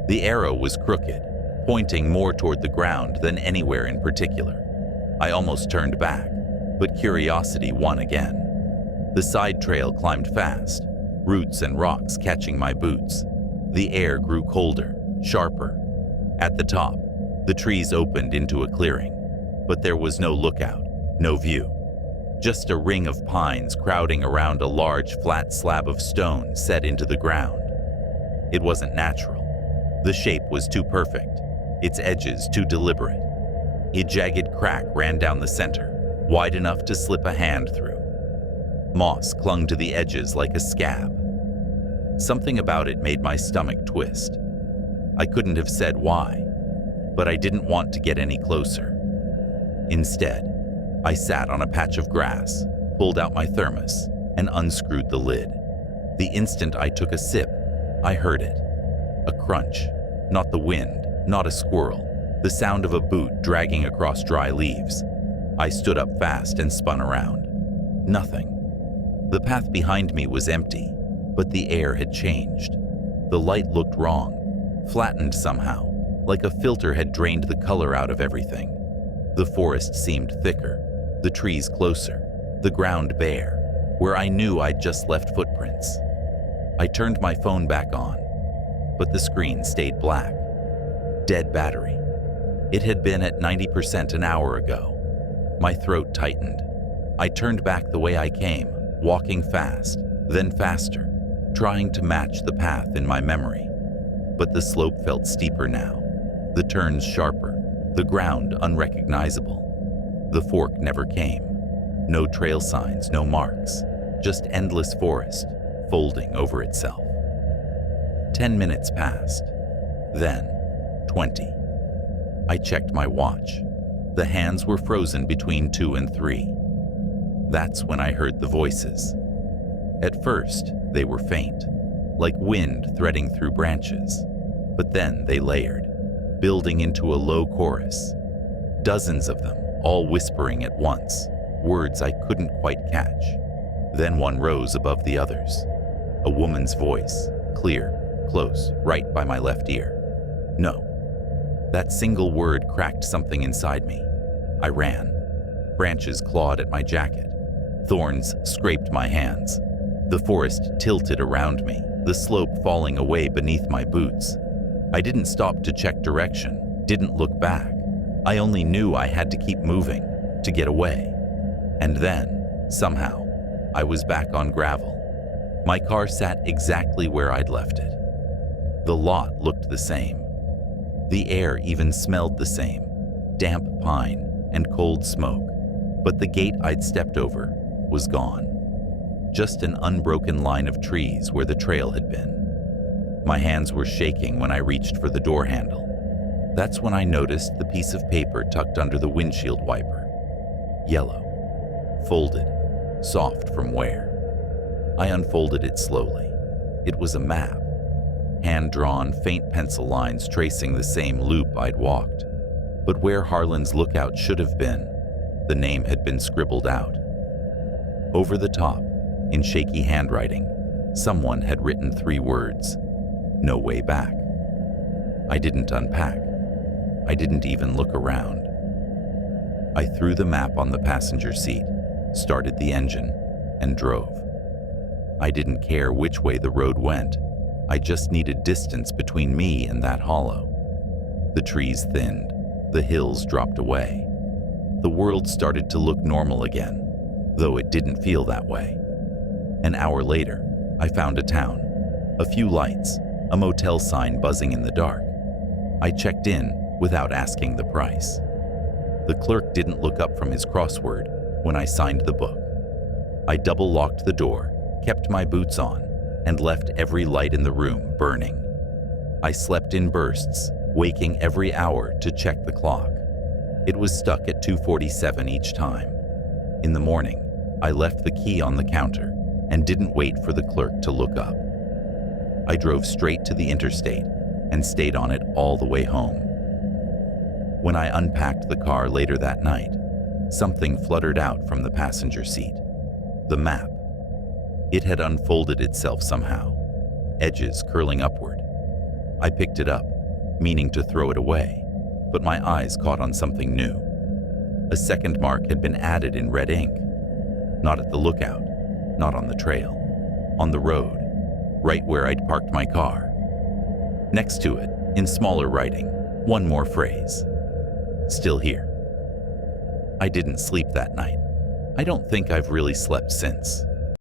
The arrow was crooked, pointing more toward the ground than anywhere in particular. I almost turned back, but curiosity won again. The side trail climbed fast, roots and rocks catching my boots. The air grew colder, sharper. At the top, the trees opened into a clearing, but there was no lookout, no view. Just a ring of pines crowding around a large flat slab of stone set into the ground. It wasn't natural. The shape was too perfect, its edges too deliberate. A jagged crack ran down the center, wide enough to slip a hand through. Moss clung to the edges like a scab. Something about it made my stomach twist. I couldn't have said why, but I didn't want to get any closer. Instead, I sat on a patch of grass, pulled out my thermos, and unscrewed the lid. The instant I took a sip, I heard it. A crunch, not the wind, not a squirrel, the sound of a boot dragging across dry leaves. I stood up fast and spun around. Nothing. The path behind me was empty, but the air had changed. The light looked wrong, flattened somehow, like a filter had drained the color out of everything. The forest seemed thicker, the trees closer, the ground bare, where I knew I'd just left footprints. I turned my phone back on, but the screen stayed black. Dead battery. It had been at 90% an hour ago. My throat tightened. I turned back the way I came, walking fast, then faster, trying to match the path in my memory. But the slope felt steeper now, the turns sharper, the ground unrecognizable. The fork never came. No trail signs, no marks, just endless forest, folding over itself. 10 minutes passed, then 20. I checked my watch. The hands were frozen between 2 and 3. That's when I heard the voices. At first, they were faint, like wind threading through branches, but then they layered, building into a low chorus. Dozens of them, all whispering at once, words I couldn't quite catch. Then one rose above the others. A woman's voice, clear, close, right by my left ear. No. That single word cracked something inside me. I ran. Branches clawed at my jacket. Thorns scraped my hands. The forest tilted around me, the slope falling away beneath my boots. I didn't stop to check direction, didn't look back. I only knew I had to keep moving, to get away. And then, somehow, I was back on gravel. My car sat exactly where I'd left it. The lot looked the same. The air even smelled the same, damp pine and cold smoke, but the gate I'd stepped over was gone. Just an unbroken line of trees where the trail had been. My hands were shaking when I reached for the door handle. That's when I noticed the piece of paper tucked under the windshield wiper. Yellow, folded, soft from wear. I unfolded it slowly. It was a map. Hand-drawn, faint pencil lines tracing the same loop I'd walked. But where Harlan's lookout should have been, the name had been scribbled out. Over the top, in shaky handwriting, someone had written 3 words: "No way back." I didn't unpack. I didn't even look around. I threw the map on the passenger seat, started the engine, and drove. I didn't care which way the road went. I just needed distance between me and that hollow. The trees thinned. The hills dropped away. The world started to look normal again, though it didn't feel that way. An hour later, I found a town. A few lights, a motel sign buzzing in the dark. I checked in without asking the price. The clerk didn't look up from his crossword when I signed the book. I double-locked the door, kept my boots on, and left every light in the room burning. I slept in bursts, waking every hour to check the clock. It was stuck at 2:47 each time. In the morning, I left the key on the counter and didn't wait for the clerk to look up. I drove straight to the interstate and stayed on it all the way home. When I unpacked the car later that night, something fluttered out from the passenger seat. The map. It had unfolded itself somehow, edges curling upward. I picked it up, meaning to throw it away, but my eyes caught on something new. A second mark had been added in red ink. Not at the lookout, not on the trail, on the road, right where I'd parked my car. Next to it, in smaller writing, one more phrase: "Still here." I didn't sleep that night. I don't think I've really slept since.